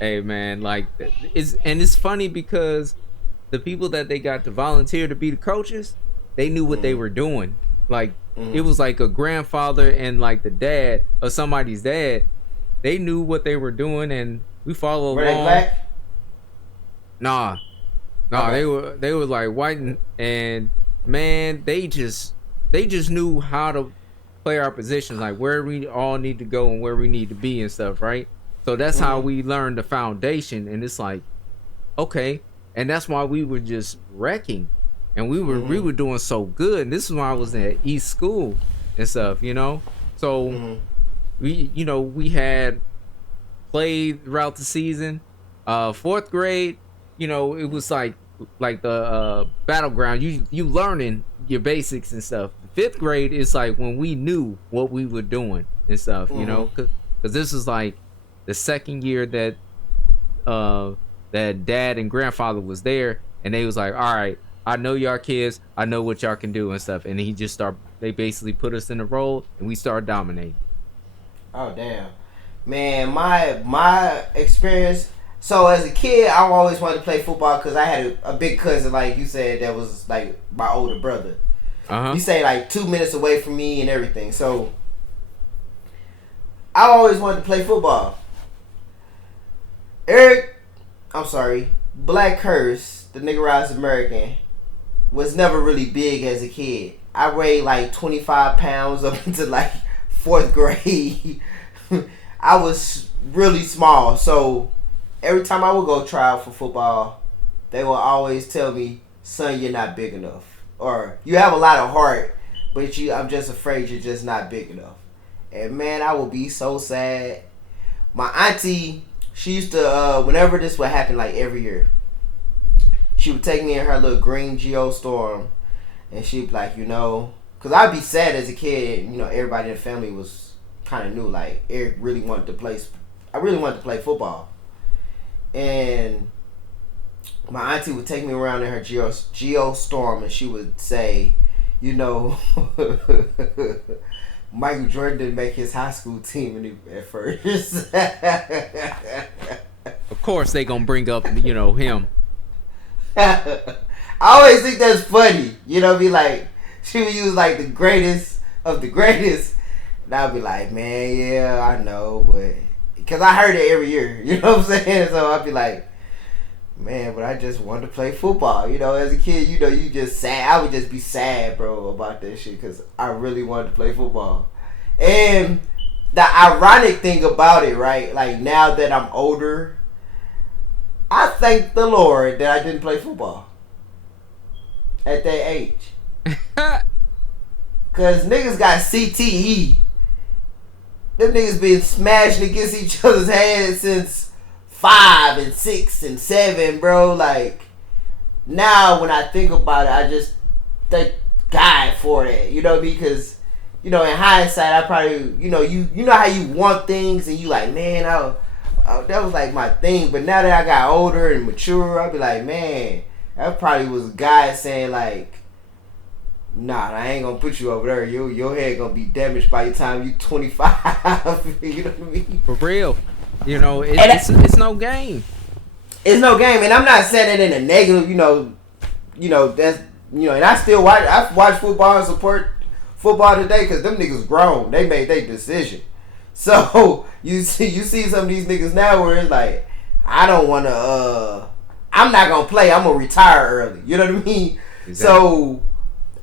Hey man, like it's funny because the people that they got to volunteer to be the coaches, they knew what they were doing. Like. It was like a grandfather and like the dad or somebody's dad. They knew what they were doing, and we followed along. Were they black? Nah, okay. They were like white, and man, they just knew how to play our positions, like where we all need to go and where we need to be and stuff, right? So that's how we learned the foundation, and it's like, okay, and that's why we were just wrecking. And we were doing so good. And this is when I was at East School and stuff, you know. So we had played throughout the season. 4th grade, you know, it was like the battleground. You learning your basics and stuff. 5th grade is like when we knew what we were doing and stuff, you know, because this is like the 2nd year that that dad and grandfather was there, and they was like, all right. I know y'all kids. I know what y'all can do and stuff. And he just they basically put us in a role, and we started dominating. Oh damn, man! My experience. So as a kid, I always wanted to play football because I had a big cousin, like you said, that was like my older brother. He stayed like 2 minutes away from me and everything. So I always wanted to play football. BlackCurse, the nigga rides American. Was never really big as a kid. I weighed like 25 pounds up into like 4th grade. I was really small. So every time I would go try out for football, they would always tell me, son, you're not big enough. Or you have a lot of heart, but I'm just afraid you're just not big enough. And man, I would be so sad. My auntie, she used to, whenever this would happen, like every year, she would take me in her little green Geostorm, and she'd be like, you know, because I'd be sad as a kid, you know, everybody in the family was kind of new, like, Eric really wanted to play, I really wanted to play football. And my auntie would take me around in her Geostorm, and she would say, you know, Michael Jordan didn't make his high school team at first. Of course they gonna bring up, you know, him. I always think that's funny, you know, be like, she would use like the greatest of the greatest, and I'd be like, man, yeah, I know, but, because I heard it every year, you know what I'm saying, so I'd be like, man, but I just wanted to play football, you know, as a kid, you know, you just sad, I would just be sad, bro, about that shit, because I really wanted to play football. And the ironic thing about it, right, like, now that I'm older, I thank the Lord that I didn't play football at that age. Because niggas got CTE. Them niggas been smashing against each other's heads since 5 and 6 and 7, bro. Like, now when I think about it, I just thank God for that. You know, because, you know, in hindsight, I probably, you know how you want things and you like, man, that was like my thing. But now that I got older and mature, I'll be like, man, that probably was God saying like, nah, I ain't gonna put you over there. Your head gonna be damaged by the time you 25. You know what I mean? For real. You know, it's no game. It's no game, and I'm not saying it in a negative. You know that's and I watch football and support football today because them niggas grown. They made their decision. So you see some of these niggas now where it's like, I don't want to. I'm not gonna play. I'm gonna retire early. You know what I mean? Exactly. So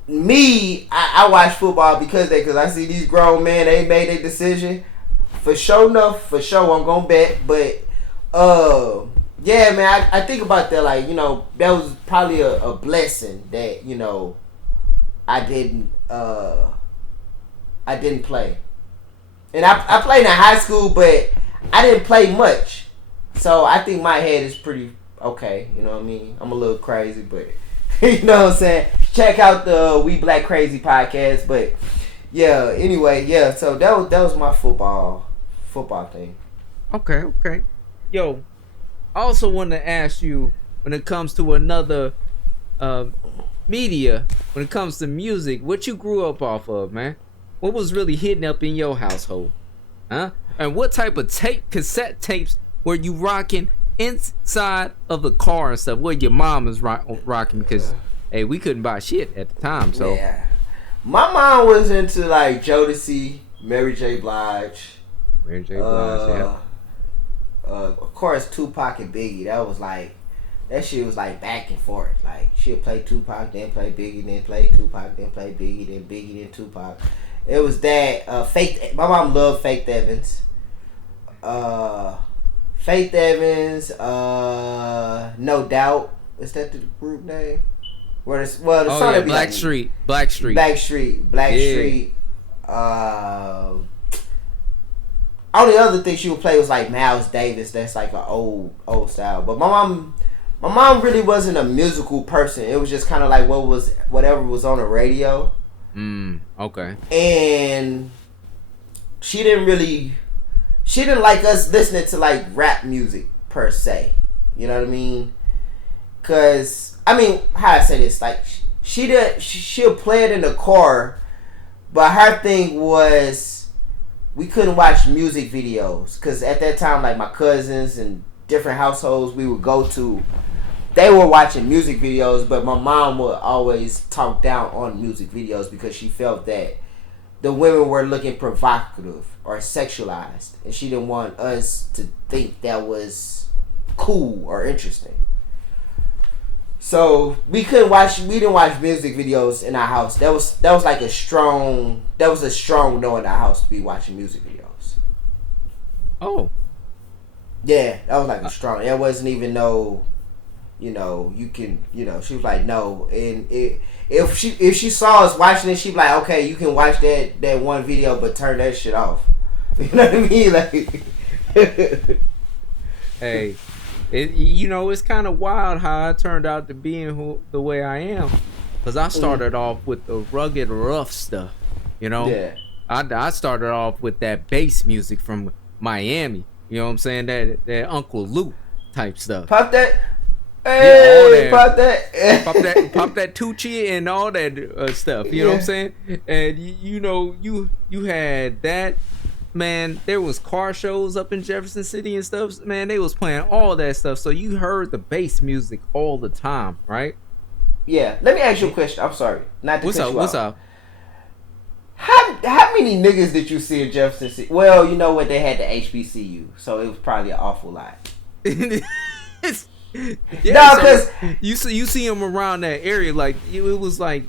me, I watch football because I see these grown men. They made their decision. For sure I'm gonna bet. But yeah, man, I think about that. Like, that was probably a blessing that I didn't play. And I played in high school, but I didn't play much. So I think my head is pretty okay. You know what I mean? I'm a little crazy, but you know what I'm saying? Check out the We Black Crazy podcast. But yeah, anyway, yeah. So that was my football thing. Okay. Yo, I also want to ask you, when it comes to another media, when it comes to music, what you grew up off of, man? What was really hitting up in your household? Huh? And what type of cassette tapes were you rocking inside of the car and stuff? What your mom was rocking? Because, hey, we couldn't buy shit at the time, so. Yeah. My mom was into, like, Jodeci, Mary J. Blige. Yeah. Of course, Tupac and Biggie. That shit was like back and forth. Like, she'll play Tupac, then play Biggie, then play Tupac, then play Biggie, then Biggie, then Tupac. It was that Faith. My mom loved Faith Evans. Faith Evans. No Doubt. Is that the group name? The song yeah, Blackstreet. Only other thing she would play was like Miles Davis. That's like an old style. But my mom really wasn't a musical person. It was just kind of like whatever was on the radio. Okay. And she didn't like us listening to like rap music per se. You know what I mean? Cause how I say this, like she'll play it in the car, but her thing was we couldn't watch music videos because at that time, like my cousins and different households we would go to, they were watching music videos, but my mom would always talk down on music videos because she felt that the women were looking provocative or sexualized, and she didn't want us to think that was cool or interesting. So we didn't watch music videos in our house. That was a strong no in our house to be watching music videos. Oh. Yeah, that was like a strong. There wasn't even no, she was like no, and if she saw us watching it, she'd be like, okay, you can watch that one video, but turn that shit off. You know what I mean? Like, hey. It's kind of wild how I turned out to being the way I am, because I started off with the rugged, rough stuff. Yeah. I started off with that bass music from Miami. You know what I'm saying? That Uncle Luke type stuff. Pop that. Hey, pop that. pop that Tucci and all that stuff. You know what I'm saying? And you had that. Man, there was car shows up in Jefferson City and stuff. Man, they was playing all that stuff. So you heard the bass music all the time, right? Yeah. Let me ask you a question. I'm sorry. Not to cut you off. What's up? How many niggas did you see in Jefferson City? Well, you know what? They had the HBCU, so it was probably an awful lot. Yeah, no, because you see them around that area. Like, it was like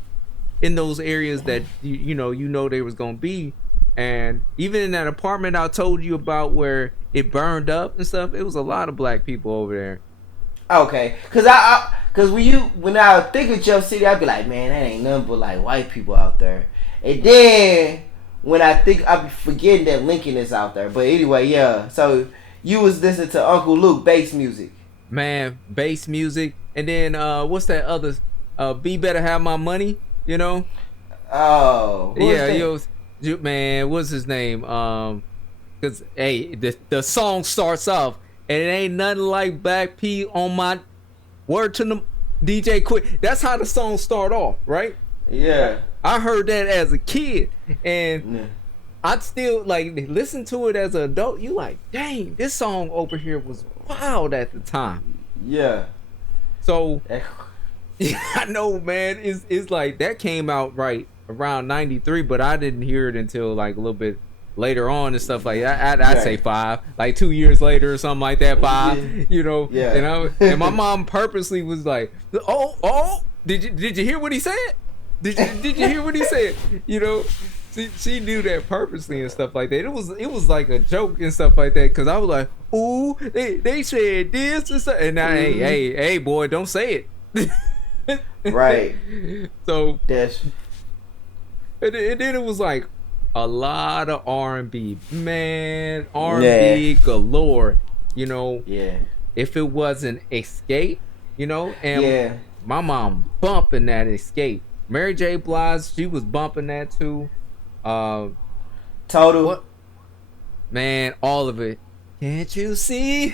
in those areas that you know they was gonna be. And even in that apartment I told you about where it burned up and stuff, it was a lot of black people over there. Okay, cause when I think of Jeff City, I'd be like, man, that ain't nothing but like white people out there. And then when I think, I be forgetting that Lincoln is out there. But anyway, yeah. So you was listening to Uncle Luke bass music. Man, bass music, and then what's that other? Be Better Have My Money. You know. Oh. Yeah, man, what's his name? Cause hey, the song starts off, and it ain't nothing like Black P on my word to the DJ Quick. That's how the song start off, right? Yeah. I heard that as a kid, and I'd still like listen to it as an adult. You like, dang, this song over here was wild at the time. Yeah. So yeah, I know, man. It's like that came out right around '93, but I didn't hear it until like a little bit later on and stuff like that. I'd say 5, like 2 years later or something like that. 5, you know. Yeah. And my mom purposely was like, "Oh, did you hear what he said? Did you hear what he said? You know." She knew that purposely and stuff like that. It was like a joke and stuff like that, because I was like, "Ooh, they said this and stuff," and now, hey, boy, don't say it. Right. So that's. And then it was like a lot of R&B, man, R&B galore. You know, if it wasn't Escape, you know, and my mom bumping that Escape. Mary J. Blige, she was bumping that too. Total. What? Man, all of it. Can't you see?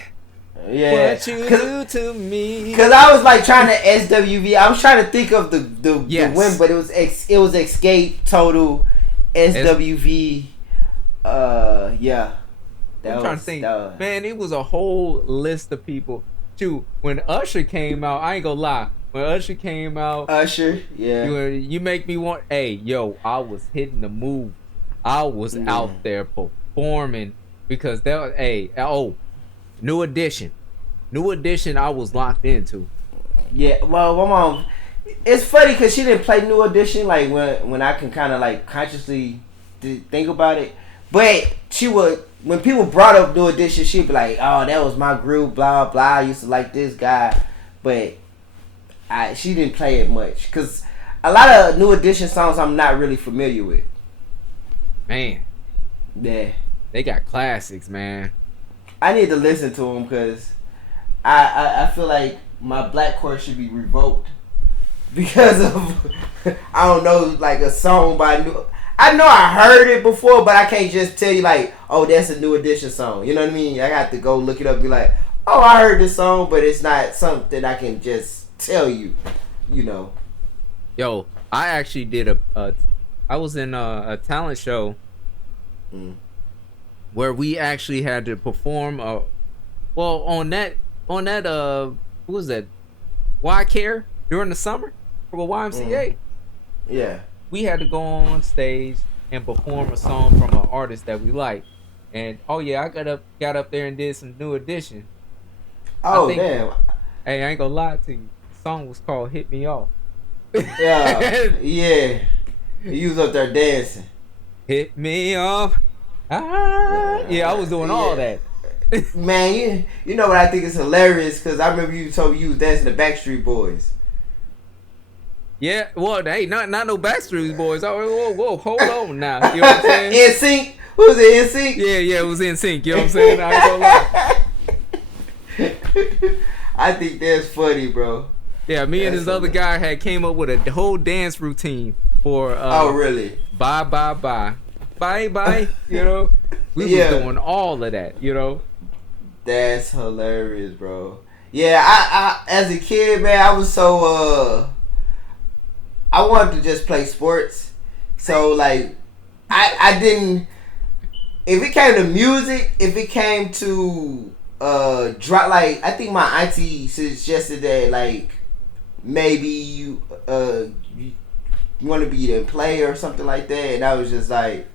Yeah. What you do to me? Because I was like trying to SWV. I was trying to think of the win, but it was Escape, Total, SWV. Yeah. I'm trying to think. Man, it was a whole list of people. Shoot, when Usher came out, I ain't gonna lie. When Usher came out, you make me want. Hey, yo, I was hitting the move. I was out there performing because that was New Edition. I was locked into. Yeah, well, my mom. It's funny because she didn't play New Edition like when I can kind of like consciously think about it, but she would. When people brought up New Edition, she'd be like, "Oh, that was my group, blah blah. I used to like this guy," but she didn't play it much because a lot of New Edition songs I'm not really familiar with. Man, yeah, they got classics, man. I need to listen to them because I feel like my BlackCurse should be revoked because of I don't know, like a song by New. I know I heard it before, but I can't just tell you like, oh, that's a New Edition song. You know what I mean? I got to go look it up and be like, oh, I heard this song, but it's not something I can just tell you, you know. Yo, I actually did I was in a talent show where we actually had to perform on that what was that? Why Care during the summer for the YMCA. Yeah. We had to go on stage and perform a song from an artist that we like. And I got up there and did some New Edition. Oh, damn. Hey, I ain't gonna lie to you. The song was called Hit Me Off. Yeah. You was up there dancing. Hit me off. I was doing all that. Man, you know what I think is hilarious? Because I remember you told me you was dancing the Backstreet Boys. Yeah, well, hey, not no Backstreet Boys. Whoa, hold on now. You know what I'm saying? NSYNC? Was it NSYNC? Yeah, it was NSYNC. You know what I'm saying? I ain't gonna lie. I think that's funny, bro. Yeah, me and this other guy had came up with a whole dance routine for. Oh, really? Bye. You know, we was doing all of that. You know. That's hilarious, bro. Yeah, I as a kid, man, I was so I wanted to just play sports. So like I didn't, if it came to music, if it came to drop, like I think my auntie suggested that like maybe you want to be the player or something like that, and I was just like,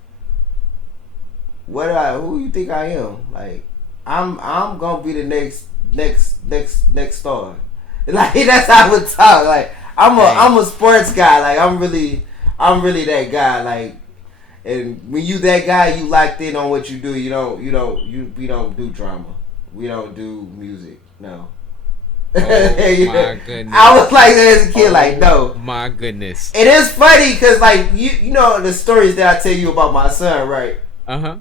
who you think I am? Like I'm gonna be the next star. Like that's how I would talk. Like I'm a sports guy. Like I'm really that guy. Like, and when you that guy, you locked in on what you do. We don't do drama. We don't do music. No. Oh my goodness. I was like that as a kid. Like no. My goodness. It is funny because like you know the stories that I tell you about my son, right? Uh-huh.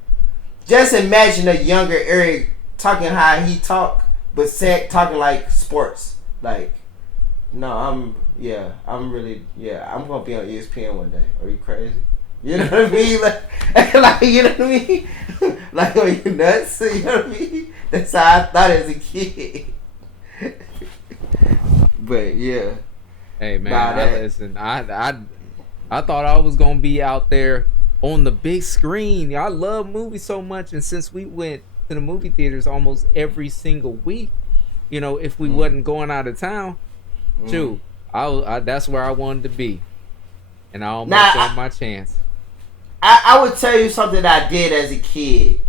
Just imagine a younger Eric talking how he talk, but talking like sports. Like, no, I'm really, I'm gonna be on ESPN one day. Are you crazy? You know what I mean? Like you know what I mean? Like, are you nuts? You know what I mean? That's how I thought as a kid. But yeah. Hey man, listen. I thought I was gonna be out there on the big screen. I love movies so much, and since we went to the movie theaters almost every single week, you know, if we wasn't going out of town, shoot, I that's where I wanted to be, and I almost got my chance. I would tell you something that I did as a kid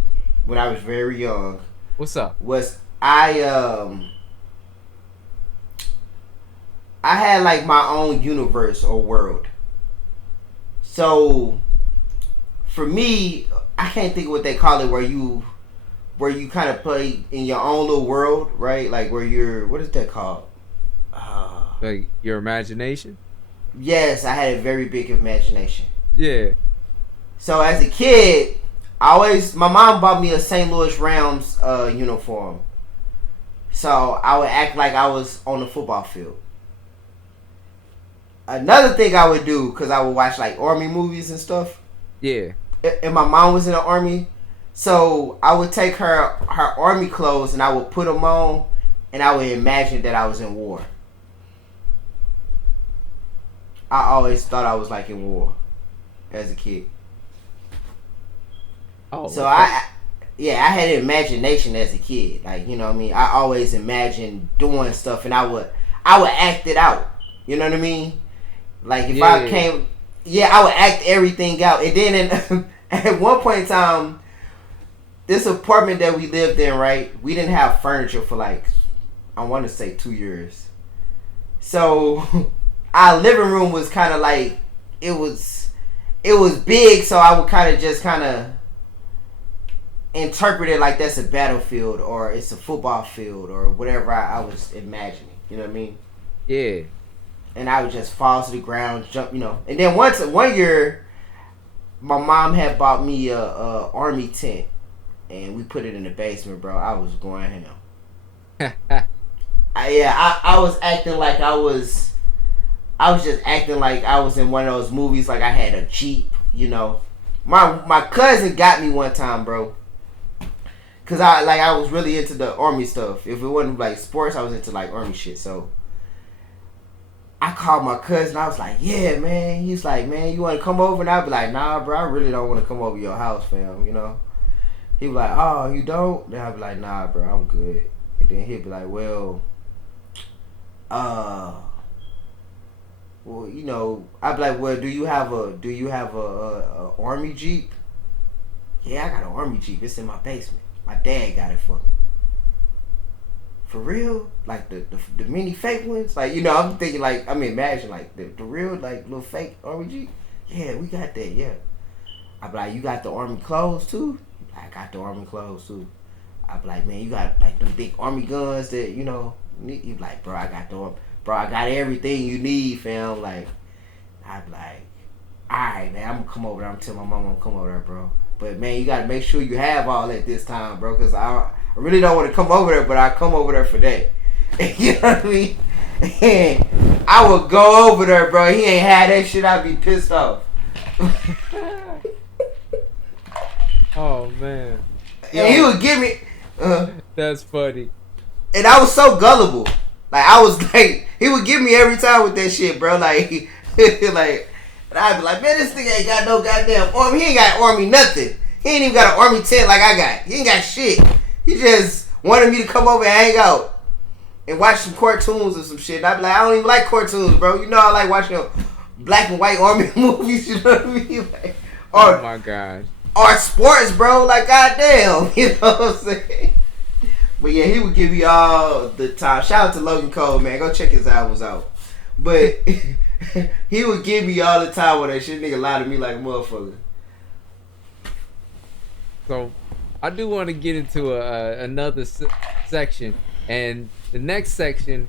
when I was very young. What's up? Was I had like my own universe or world. So for me, I can't think of what they call it, where you kind of play in your own little world, right? Like where what is that called? Like your imagination? Yes, I had a very big imagination. Yeah. So as a kid, my mom bought me a St. Louis Rams uniform. So I would act like I was on the football field. Another thing I would do, because I would watch like army movies and stuff. Yeah. And my mom was in the army. So I would take her army clothes and I would put them on and I would imagine that I was in war. I always thought I was like in war as a kid. Oh, so okay. I had an imagination as a kid. Like, you know what I mean? I always imagined doing stuff and I would act it out. You know what I mean? Like if I would act everything out. And then at one point in time, this apartment that we lived in, right? We didn't have furniture for like, I want to say 2 years. So our living room was kind of like, it was big. So I would kind of interpret it like that's a battlefield or it's a football field or whatever I was imagining. You know what I mean? Yeah. And I would just fall to the ground, jump, you know. And then one year, my mom had bought me a army tent, and we put it in the basement, bro. I was going ham. I was acting like I was just acting like I was in one of those movies, like I had a Jeep, you know. My cousin got me one time, bro. Cause I was really into the army stuff. If it wasn't like sports, I was into like army shit. So I called my cousin. I was like, "Yeah, man." He's like, "Man, you want to come over?" And I'd be like, "Nah, bro. I really don't want to come over to your house, fam. You know." He was like, "Oh, you don't?" And I'd be like, "Nah, bro. I'm good." And then he'd be like, "Well, you know." I'd be like, "Well, do you have a army Jeep?" "Yeah, I got an army Jeep. It's in my basement. My dad got it for me." "For real? Like the mini fake ones?" Like, you know, I'm thinking like, imagine like the real like little fake army Jeep. "Yeah, we got that, yeah." I'd be like, "You got the army clothes too?" "I got the army clothes too." I'd be like, "Man, you got like them big army guns that, you know." He'd be like, "Bro, I got everything you need, fam." Like, I'd be like, "Alright, man, I'm gonna come over there. I'm gonna tell my mom I'm gonna come over there, bro. But man, you gotta make sure you have all that this time, bro, because I really don't want to come over there, but I come over there for that." You know what I mean? And I would go over there, bro. He ain't had that shit. I'd be pissed off. Oh man. And he would give me. That's funny. And I was so gullible. Like I was like, he would give me every time with that shit, bro. Like, like, and I'd be like, "Man, this nigga ain't got no goddamn army. He ain't got army nothing. He ain't even got an army tent like I got. He ain't got shit. He just wanted me to come over and hang out and watch some cartoons or some shit." And I'd be like, "I don't even like cartoons, bro. You know I like watching black and white army movies." You know what I mean? Like, oh my gosh. Or sports, bro. Like, goddamn. You know what I'm saying? But yeah, he would give me all the time. Shout out to Logan Cole, man. Go check his albums out. But he would give me all the time with that shit. Nigga lied to me like a motherfucker. So, I do want to get into another section. And the next section,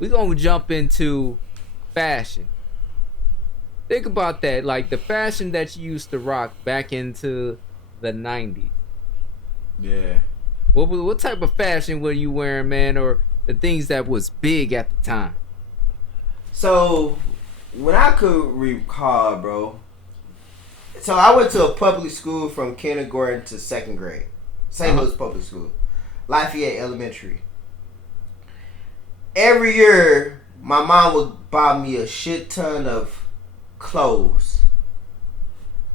we're going to jump into fashion. Think about that. Like, the fashion that you used to rock back into the 90s. Yeah. What type of fashion were you wearing, man, or the things that was big at the time? So, when I could recall, bro. So I went to a public school from kindergarten to second grade. St. Louis Public School, Lafayette Elementary. Every year, my mom would buy me a shit ton of clothes.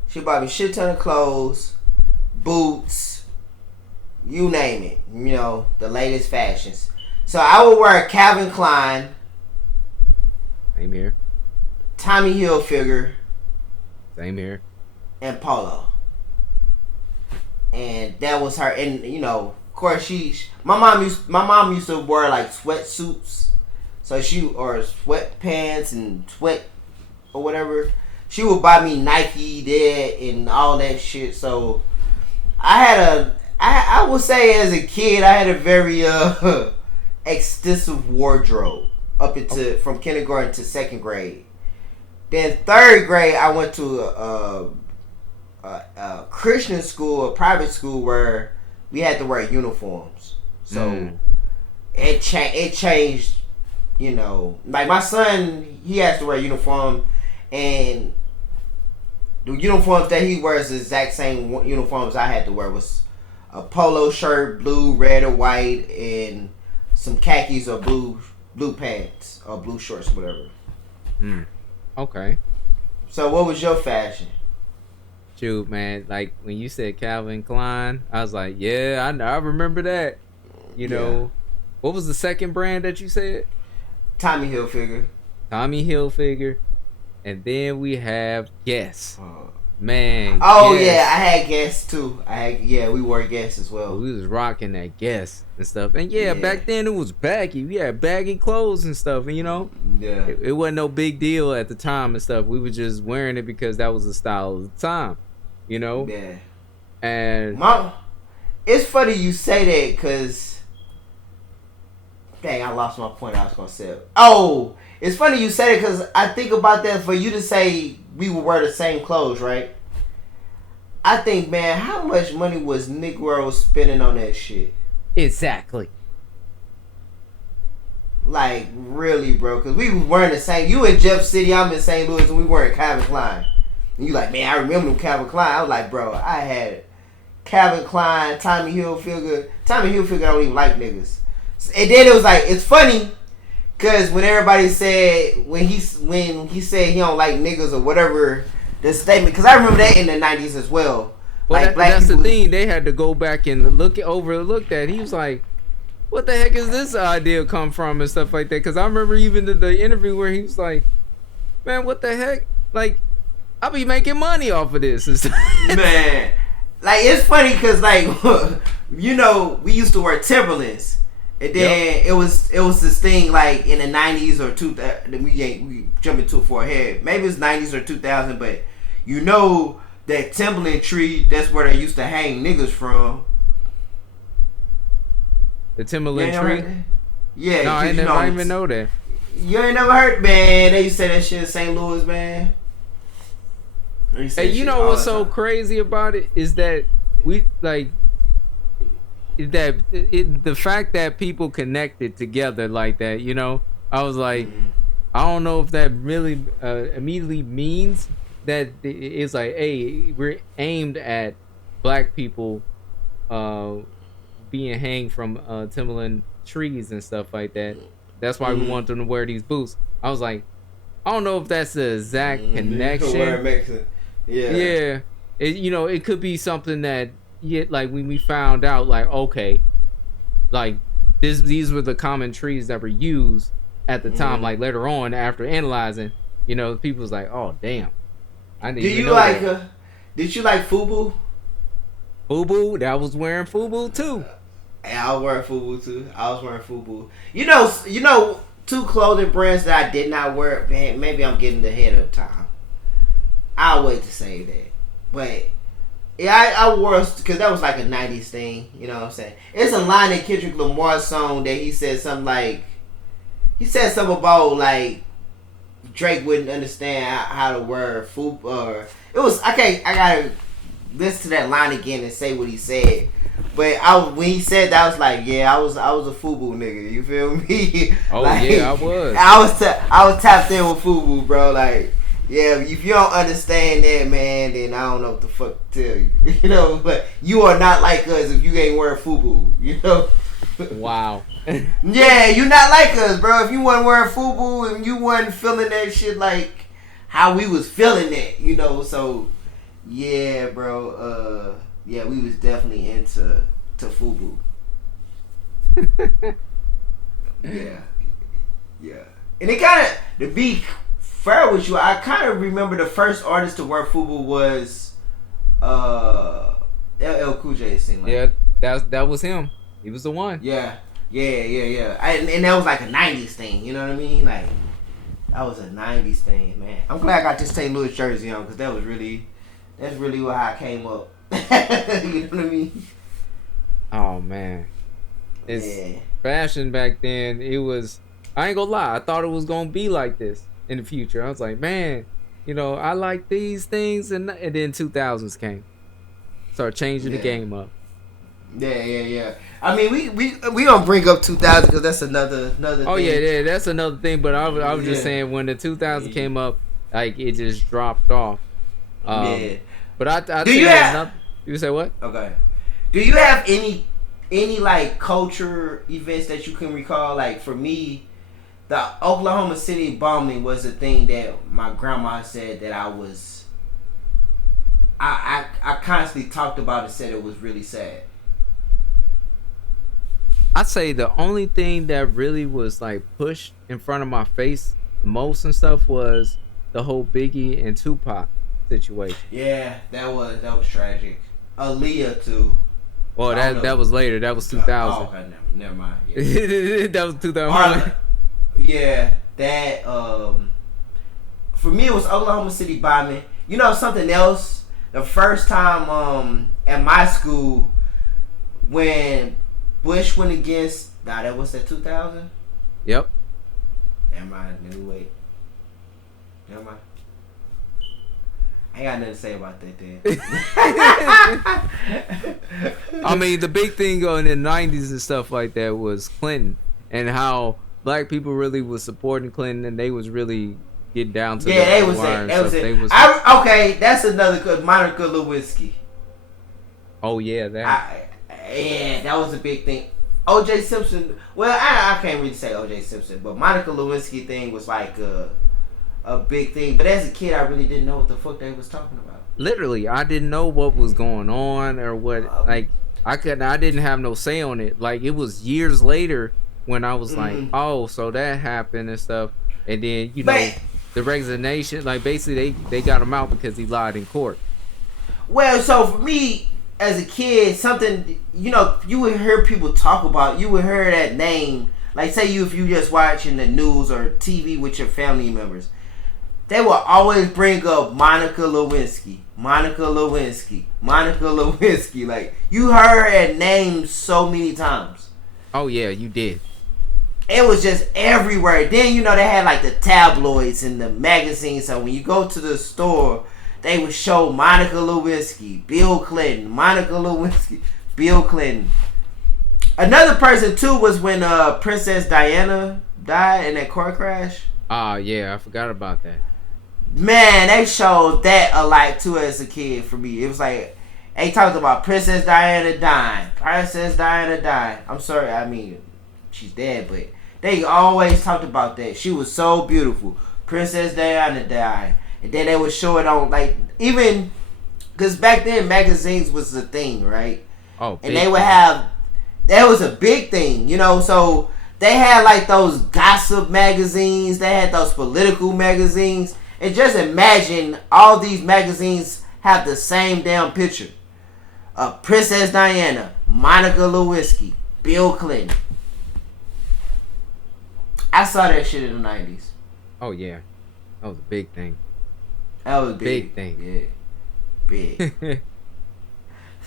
She'd buy me a shit ton of clothes, boots, you name it. You know, the latest fashions. So I would wear a Calvin Klein. Same here. Tommy Hilfiger. Same here. And Polo. And that was her. And, you know, of course, my mom used to wear like sweatsuits. So or sweatpants and sweat or whatever. She would buy me Nike that and all that shit. So I would say as a kid I had a very extensive wardrobe up into from kindergarten to second grade. Then third grade I went to a Christian school, a private school where we had to wear uniforms. So it changed, you know. Like my son, he has to wear a uniform, and the uniforms that he wears the exact same uniforms I had to wear. Was a polo shirt, blue, red, or white, and some khakis or blue pants or blue shorts, whatever. Okay. So what was your fashion? Shoot, man, like when you said Calvin Klein, I was like, yeah, I remember that. You know, what was the second brand that you said? Tommy Hilfiger. Tommy Hilfiger. And then we have Guess. Man. Oh, Guess. yeah, I had Guess too. We wore Guess as well. We was rocking that Guess and stuff. And back then it was baggy. We had baggy clothes and stuff. And, you know, it wasn't no big deal at the time and stuff. We were just wearing it because that was the style of the time. You know? Yeah. And it's funny you say that because, dang, I lost my point I was going to say. Oh, it's funny you say it because I think about that for you to say we would wear the same clothes, right? I think, man, how much money was Negroes spending on that shit? Exactly. Like, really, bro, because we was wearing the same. You in Jeff City, I'm in St. Louis, and we wearing Calvin Klein. And you like, man, I remember them Calvin Klein. I was like, bro, I had Calvin Klein, Tommy Hilfiger. Tommy Hilfiger don't even like niggas. And then it was like, it's funny, because when everybody said, when he said he don't like niggas or whatever, the statement, because I remember that in the 90s as well. Well, like, that's the thing. They had to go back and overlook that. He was like, what the heck is this idea come from and stuff like that? Because I remember even the interview where he was like, man, what the heck? Like, I'll be making money off of this. Man, like, it's funny because, like, you know, we used to wear Timberlands. And then it was this thing, like, in the 90s or 2000, we jumping too far ahead. Maybe it's 90s or 2000, but you know that Timberland tree, that's where they used to hang niggas from. The Timberland tree? Yeah. No, I didn't even know that. You ain't never heard, man. They used to say that shit in St. Louis, man. Hey, you know what's so crazy about it is that we like the fact that people connected together like that. You know, I was like, I don't know if that really immediately means that it's like, hey, we're aimed at black people being hanged from Timberland trees and stuff like that. That's why we want them to wear these boots. I was like, I don't know if that's the exact connection. Yeah. It could be something that, like when we found out, like, okay, like these were the common trees that were used at the time. Like later on, after analyzing, people was like, oh damn, I didn't even know that. Did you like FUBU? FUBU, that was wearing FUBU too. I was wearing FUBU too. I was wearing FUBU. You know, two clothing brands that I did not wear. Man, maybe I'm getting ahead of time. I'll wait to say that. But yeah, I wore it because that was like a 90s thing. You know what I'm saying? It's a line in Kendrick Lamar's song that he said something about like Drake wouldn't understand how to wear FUBU. Or it was I gotta listen to that line again and say what he said. But when he said that, I was like, yeah, I was a FUBU nigga. You feel me? Oh like, yeah, I was. I was tapped in with FUBU, bro. Like, yeah, if you don't understand that, man, then I don't know what the fuck to tell you. You know, but you are not like us if you ain't wearing FUBU. You know. Wow. Yeah, you not like us, bro. If you wasn't wearing FUBU and you wasn't feeling that shit like how we was feeling it, you know. So, yeah, bro. Yeah, we was definitely into FUBU. Yeah. And it kind of, to be fair with you, I kind of remember the first artist to wear FUBU was LL Cool J. It seemed like. Yeah, that was him. He was the one. Yeah. And that was like a 90s thing, you know what I mean? Like, that was a 90s thing, man. I'm glad I got this St. Louis jersey on, because that's really how I came up. You know what I mean? Oh, man. Fashion back then, it was, I ain't gonna lie, I thought it was gonna be like this in the future. I was like, man, you know, I like these things, and then 2000s came. Started changing the game up. Yeah. I mean, we don't bring up 2000 because that's another Oh thing. yeah, that's another thing. But I was just saying, when the 2000 came up, like, it just dropped off. But I do you have? You say what? Okay. Do you have any like culture events that you can recall? Like, for me, the Oklahoma City bombing was a thing that my grandma said that I constantly talked about and said it was really sad. I'd say the only thing that really was like pushed in front of my face most and stuff was the whole Biggie and Tupac situation. Yeah, that was tragic. Aaliyah too. Well, that was later. That was 2000. Oh, okay, never mind. Yeah. That was 2001. Yeah, that for me it was Oklahoma City bombing. You know something else? The first time at my school when Bush went against, that was that 2000? Yep. Never mind. I ain't got nothing to say about that then. I mean, the big thing in the 90s and stuff like that was Clinton, and how black people really was supporting Clinton, and they was really getting down to the wire. Okay, that's another good. Monica Lewinsky. Oh yeah, that. Yeah, that was a big thing. O.J. Simpson. Well, I can't really say O.J. Simpson, but Monica Lewinsky thing was like a big thing. But as a kid, I really didn't know what the fuck they was talking about. Literally, I didn't know what was going on or what. Like, I didn't have no say on it. Like, it was years later when I was like, oh, so that happened and stuff. And then the resignation. Like, basically, they got him out because he lied in court. Well, so for me, as a kid, something, you would hear people talk about, you would hear that name, like say if you just watching the news or TV with your family members, they will always bring up Monica Lewinsky. Like, you heard that name so many times. Oh yeah, you did. It was just everywhere. Then, they had like the tabloids and the magazines, so when you go to the store, they would show Monica Lewinsky, Bill Clinton, Monica Lewinsky, Bill Clinton. Another person too was when Princess Diana died in that car crash. Yeah, I forgot about that. Man, they showed that a lot too as a kid for me. It was like they talked about Princess Diana dying. I'm sorry, I mean, she's dead, but they always talked about that. She was so beautiful. Princess Diana died. And then they would show it on, like, even, because back then magazines was the thing, right? Oh, and they would have, that was a big thing, so they had like those gossip magazines, they had those political magazines, and just imagine all these magazines have the same damn picture. Princess Diana, Monica Lewinsky, Bill Clinton. I saw that shit in the 90s. Oh yeah, that was a big thing. That was big thing. Yeah, big.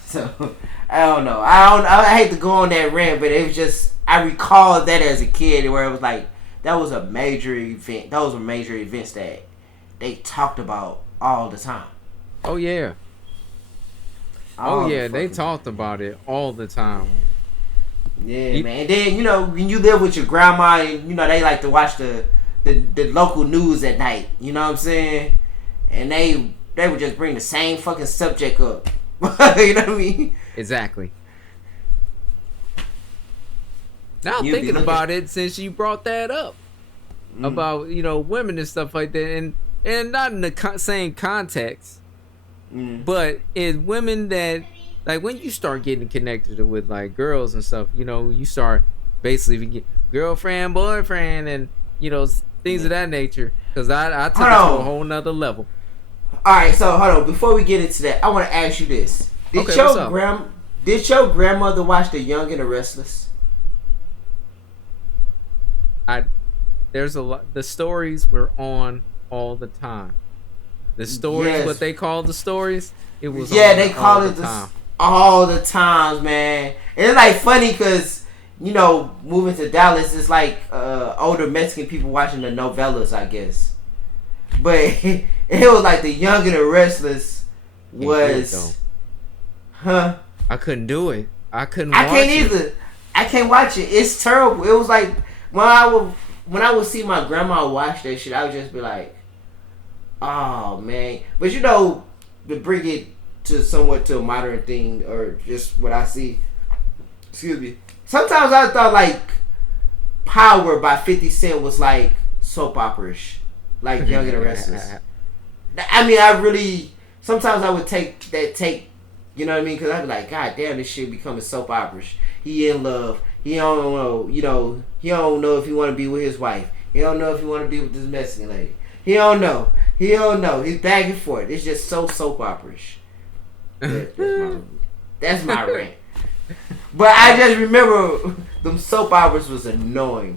So I don't know. I hate to go on that rant, but it was just, I recall that as a kid where it was like that was a major event. Those were major events that they talked about all the time. Oh yeah. Oh All the yeah, they fucking talked time. about it all the time. Yeah, man. And then when you live with your grandma, and they like to watch the local news at night. You know what I'm saying? And they would just bring the same fucking subject up. You know what I mean? Exactly. Now I'm You'd be thinking looking- about it since you brought that up about women and stuff like that, and not in the same context, but it's women that like when you start getting connected with like girls and stuff, you start basically get girlfriend, boyfriend, and things of that nature. Because I took it to a whole nother level. All right, so hold on. Before we get into that, I want to ask you this: Did your grandmother watch The Young and the Restless? There's a lot. The stories were on all the time. The stories, what they call the stories, it was they call it all the times, man. And it's like funny because moving to Dallas, it's like older Mexican people watching the novellas, I guess. But it was like The Young and the Restless was, I couldn't do it. I couldn't. I can't either. I can't watch it. It's terrible. It was like when I would see my grandma watch that shit, I would just be like, oh man. But to bring it to somewhat to a modern thing, or just what I see, excuse me, sometimes I thought like Power by 50 Cent was like soap opera-ish, like Young and the Restless. I mean, sometimes I would take, you know what I mean? Because I'd be like, God damn, this shit becoming soap opera-ish. He in love. He don't know, he don't know if he want to be with his wife. He don't know if he want to be with this Mexican lady. He don't know. He's back and forth. It's just so soap opera-ish. That's my rant. But I just remember them soap operas was annoying.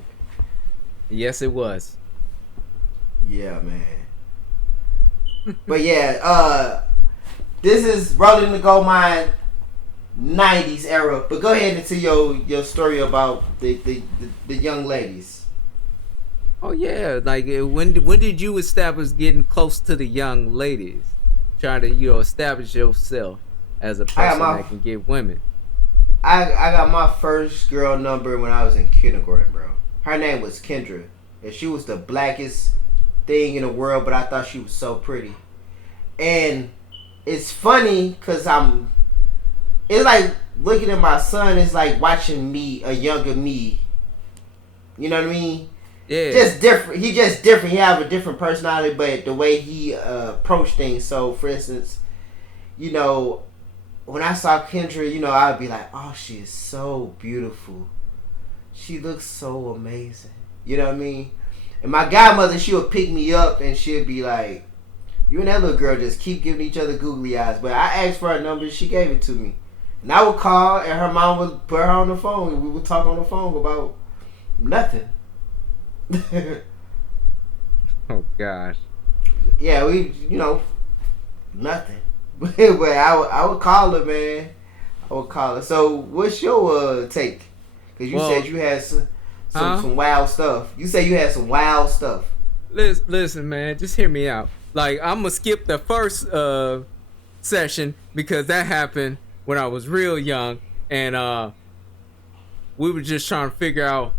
Yes, it was. Yeah, man. But yeah, this is Rolling the Goldmine 90s era. But go ahead into your story about the young ladies. Oh yeah, like when did you establish getting close to the young ladies? Trying to establish yourself as a person that can get women. I got my first girl number when I was in kindergarten, bro. Her name was Kendra, and she was the blackest thing in the world, but I thought she was so pretty. And it's funny because it's like looking at my son. It's like watching me, a younger me. You know what I mean? Yeah. Just different. He just different. He have a different personality, but the way he approach things. So, for instance, when I saw Kendra, I'd be like, oh, she is so beautiful. She looks so amazing. You know what I mean? And my godmother, she would pick me up and she'd be like, you and that little girl just keep giving each other googly eyes. But I asked for her number, she gave it to me. And I would call and her mom would put her on the phone and we would talk on the phone about nothing. Oh gosh. Yeah, nothing. But I would call her, man. I would call her. So what's your take? Because you said you had some wild stuff. You said you had some wild stuff. Listen, man, just hear me out. Like, I'm gonna skip the first session because that happened when I was real young, and we were just trying to figure out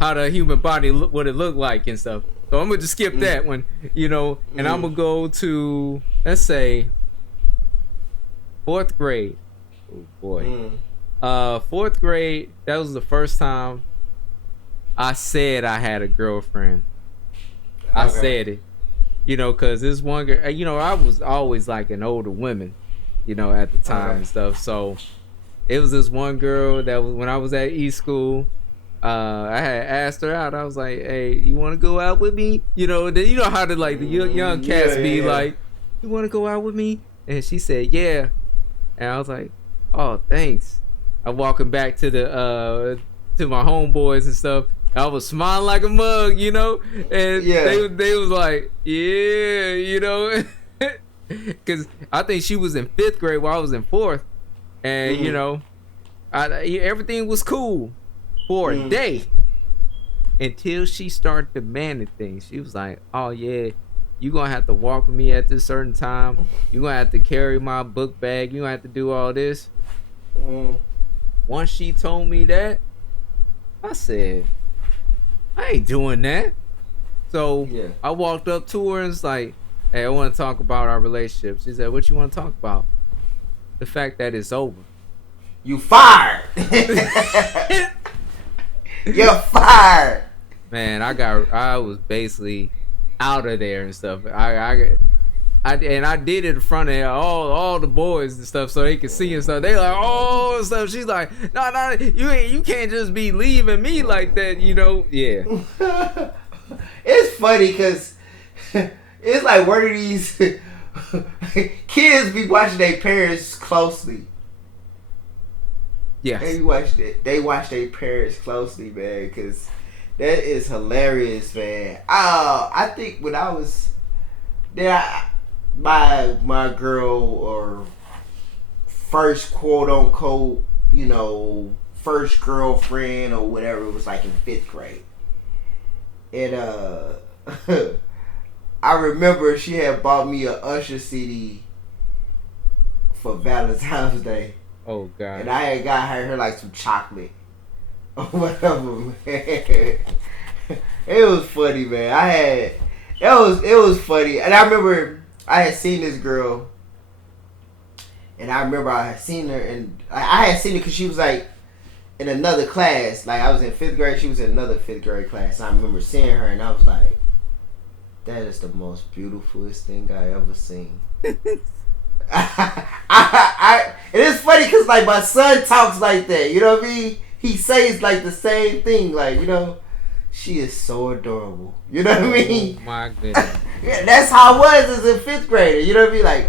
how the human body what it looked like and stuff. So I'm gonna just skip that one, and I'm gonna go to, let's say, 4th grade. Oh boy. 4th grade, that was the first time I said I had a girlfriend. I said it. Cause this one girl, I was always like an older woman, at the time and stuff. So it was this one girl that was when I was at E-School. I had asked her out. I was like, "Hey, you want to go out with me?" You know how the young cats be like, "You want to go out with me?" And she said, "Yeah." And I was like, "Oh, thanks." I'm walking back to the to my homeboys and stuff. I was smiling like a mug, and they was like, "Yeah," because I think she was in 5th grade while I was in 4th, and everything was cool for a day until she started demanding things. She was like, "Oh yeah, you gonna have to walk with me at this certain time. You gonna have to carry my book bag. You gonna have to do all this. Once she told me that, I said, I ain't doing that. So I walked up to her and was like, hey, I want to talk about our relationship. She said, what you want to talk about? The fact that it's over. You fired. You're fired. Man, I was basically out of there and stuff. I did it in front of all the boys and stuff so they could see and stuff. They like, oh, and stuff. She's like, no, you can't just be leaving me like that, you know? Yeah. It's funny because it's like, where do these kids be watching their parents closely? Yes. They watch their parents closely, man, because that is hilarious, man. I think when I was there, my girl or first quote unquote, you know, first girlfriend or whatever, it was like in 5th grade. And I remember she had bought me a Usher CD for Valentine's Day. Oh God! And I had got her like some chocolate or whatever, man. It was funny, man. It was funny, and I remember I had seen this girl, and I remember I had seen her, and I had seen her because she was like in another class. Like I was in 5th grade, she was in another 5th grade class. And I remember seeing her, and I was like, that is the most beautifulest thing I ever seen. And it's funny because like my son talks like that, you know what I mean? He says like the same thing, like, you know, she is so adorable, you know what I mean? Oh my goodness. Yeah, that's how I was as a 5th grader, you know what I mean? Like,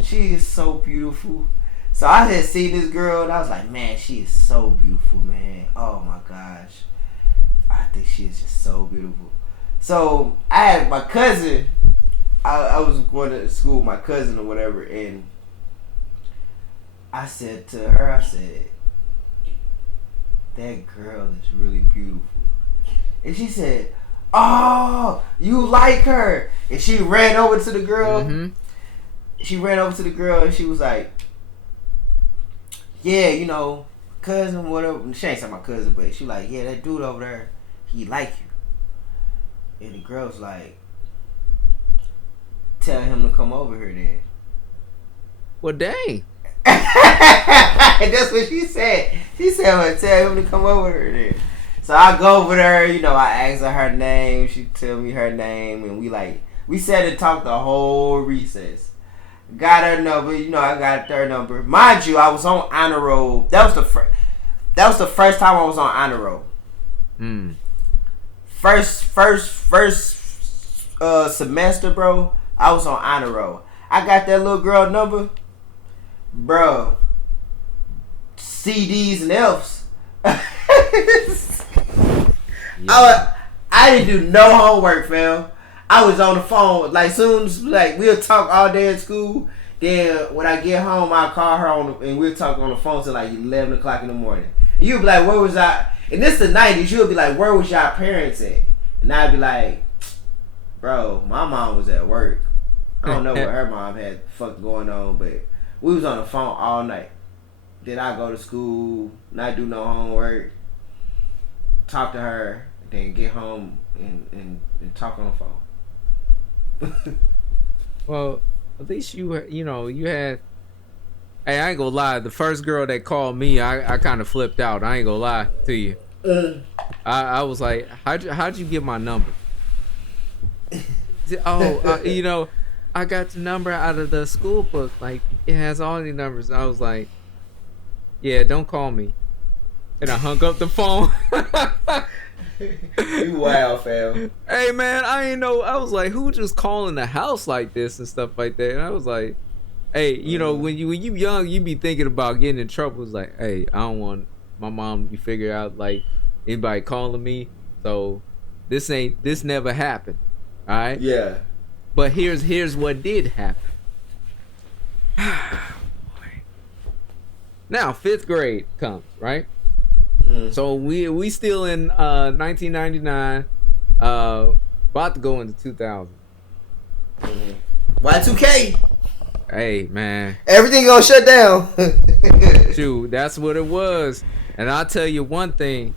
she is so beautiful. So I had seen this girl and I was like, man, she is so beautiful, man. Oh my gosh, I think she is just so beautiful. So I had my cousin. I was going to school with my cousin or whatever, and I said to her, I said, that girl is really beautiful. And she said, oh, you like her. And she ran over to the girl. Mm-hmm. She ran over to the girl and she was like, yeah, you know, cousin, whatever. She ain't saying my cousin, but she like, yeah, that dude over there, he like you. And the girl's like, tell him to come over here then. Well, dang. That's what she said. She said, well, tell him to come over here then. So I go over there, you know, I ask her name. She tell me her name. And we sat and talked the whole recess. Got her number. You know, I got her number. Mind you, I was on honor roll. That was the first time I was on honor roll. First semester, bro. I was on honor roll. I got that little girl number, bro. CDs and Fs. I didn't do no homework, fam. I was on the phone. Like soon as we'll talk all day at school. Then when I get home, I'll call her and we'll talk on the phone till like 11 o'clock in the morning. And you'll be like, where was I? And this the 90s. You'll be like, where was y'all parents at? And I'd be like, bro, my mom was at work. I don't know what her mom had fuck going on, but we was on the phone all night. Then I go to school, not do no homework, talk to her, then get home and talk on the phone. Well, at least you had. Hey, I ain't gonna lie. The first girl that called me, I kind of flipped out. I ain't gonna lie to you. I was like, how'd you get my number? I got the number out of the school book. Like, it has all the numbers. I was like, yeah, don't call me. And I hung up the phone. You wild, fam. Hey, man, I ain't know. I was like, who just calling the house like this and stuff like that? And I was like, hey, you know, when you young, you be thinking about getting in trouble. It's like, hey, I don't want my mom to be figured out like anybody calling me. So this never happened. All right? Yeah. But here's what did happen. Now 5th grade comes, right? So we still in 1999, about to go into 2000. Y2K. Hey, man. Everything gonna shut down. Shoot, that's what it was. And I'll tell you one thing.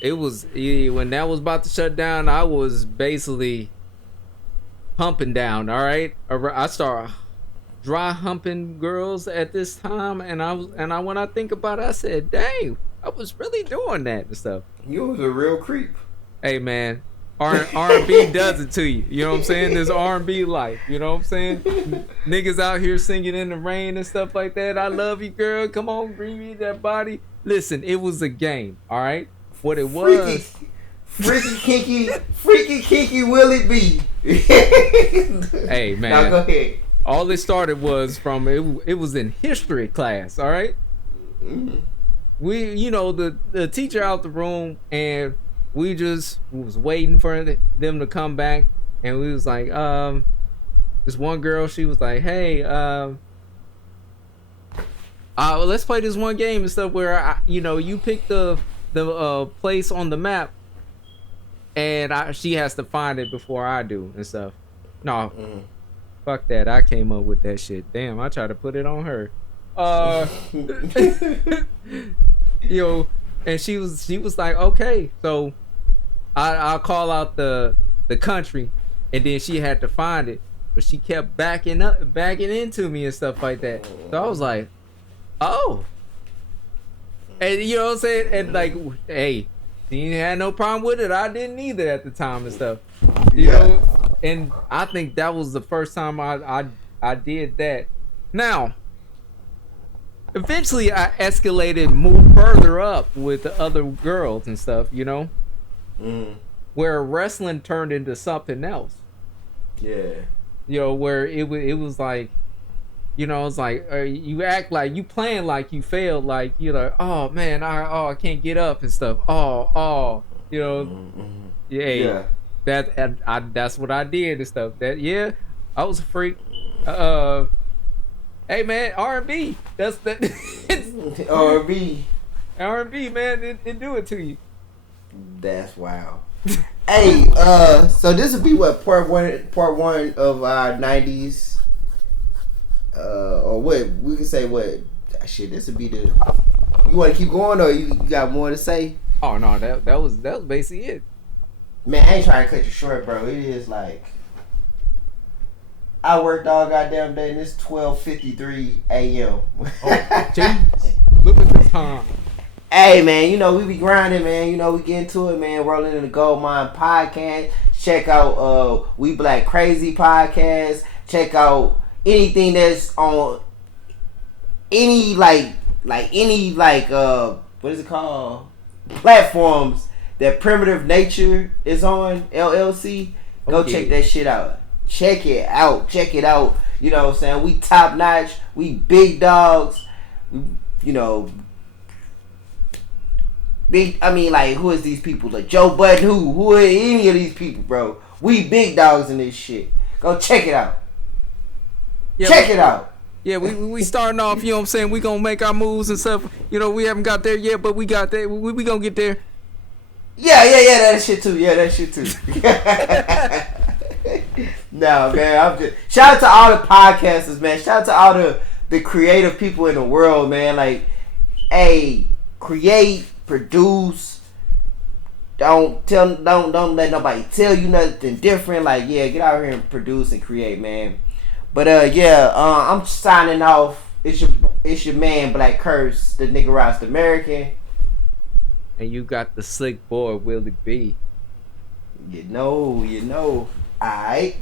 It was when that was about to shut down, I was basically humping down, all right? I started dry humping girls at this time, and when I think about it, I said, dang, I was really doing that and stuff. You was a real creep. Hey, man. R&B does it to you. You know what I'm saying? There's R&B life. You know what I'm saying? Niggas out here singing in the rain and stuff like that. I love you, girl. Come on, bring me that body. Listen, it was a game. All right. What it was. Freaky kinky Willie B. Hey, man. Now go ahead. All it started was from it was in history class. All right. Mm-hmm. We, the teacher out the room, and we was waiting for them to come back, and we was like, this one girl, she was like, hey, let's play this one game and stuff where you pick the place on the map, and she has to find it before I do and stuff. No, fuck that. I came up with that shit. Damn, I tried to put it on her. And she was like, okay, so I'll call out the country, and then she had to find it, but she kept backing into me and stuff like that. So I was like, oh, and you know what I'm saying, and like, hey, she had no problem with it. I didn't either at the time and stuff, you know. And I think that was the first time I did that. Now, eventually, I escalated more further up with the other girls and stuff, where wrestling turned into something else. Yeah. Where it was like, it's like you act like you playing like you failed, like you're like, oh man, I can't get up and stuff. Yeah. That's what I did and stuff. I was a freak. Hey man, R&B. That's that. R&B, man. It do it to you. That's wild. Hey, so this will be what part one of our 90s. Or what we can say what shit. This would be the. You want to keep going or you got more to say? Oh no, that was basically it. Man, I ain't trying to cut you short, bro. It is like I worked all goddamn day and it's 12:53 a.m. Oh, jeez. Look at the time. Hey, man, we be grinding, man. We get into it, man. Rolling in the Goldmine podcast. Check out We Black Crazy podcast. Check out anything that's on any what is it called? Platforms that Primitive Nature is on, LLC. Go check that shit out. Check it out. You know what I'm saying? We top notch. We big dogs. Big. I mean, like, who is these people? Like Joe Budden? Who are any of these people, bro? We big dogs in this shit. Go check it out. Yeah, check it out. Yeah, we starting off. You know what I'm saying? We gonna make our moves and stuff. We haven't got there yet, but we got there. We gonna get there. Yeah. That shit too. No, man. I'm just shout out to all the podcasters, man. Shout out to all the creative people in the world, man. Like, hey, create, produce. Don't let nobody tell you nothing different. Like, yeah, get out here and produce and create, man. But I'm signing off. It's your man BlackCurse, the nigga Rasta American. And you got the slick boy Willie B. You know. Alright.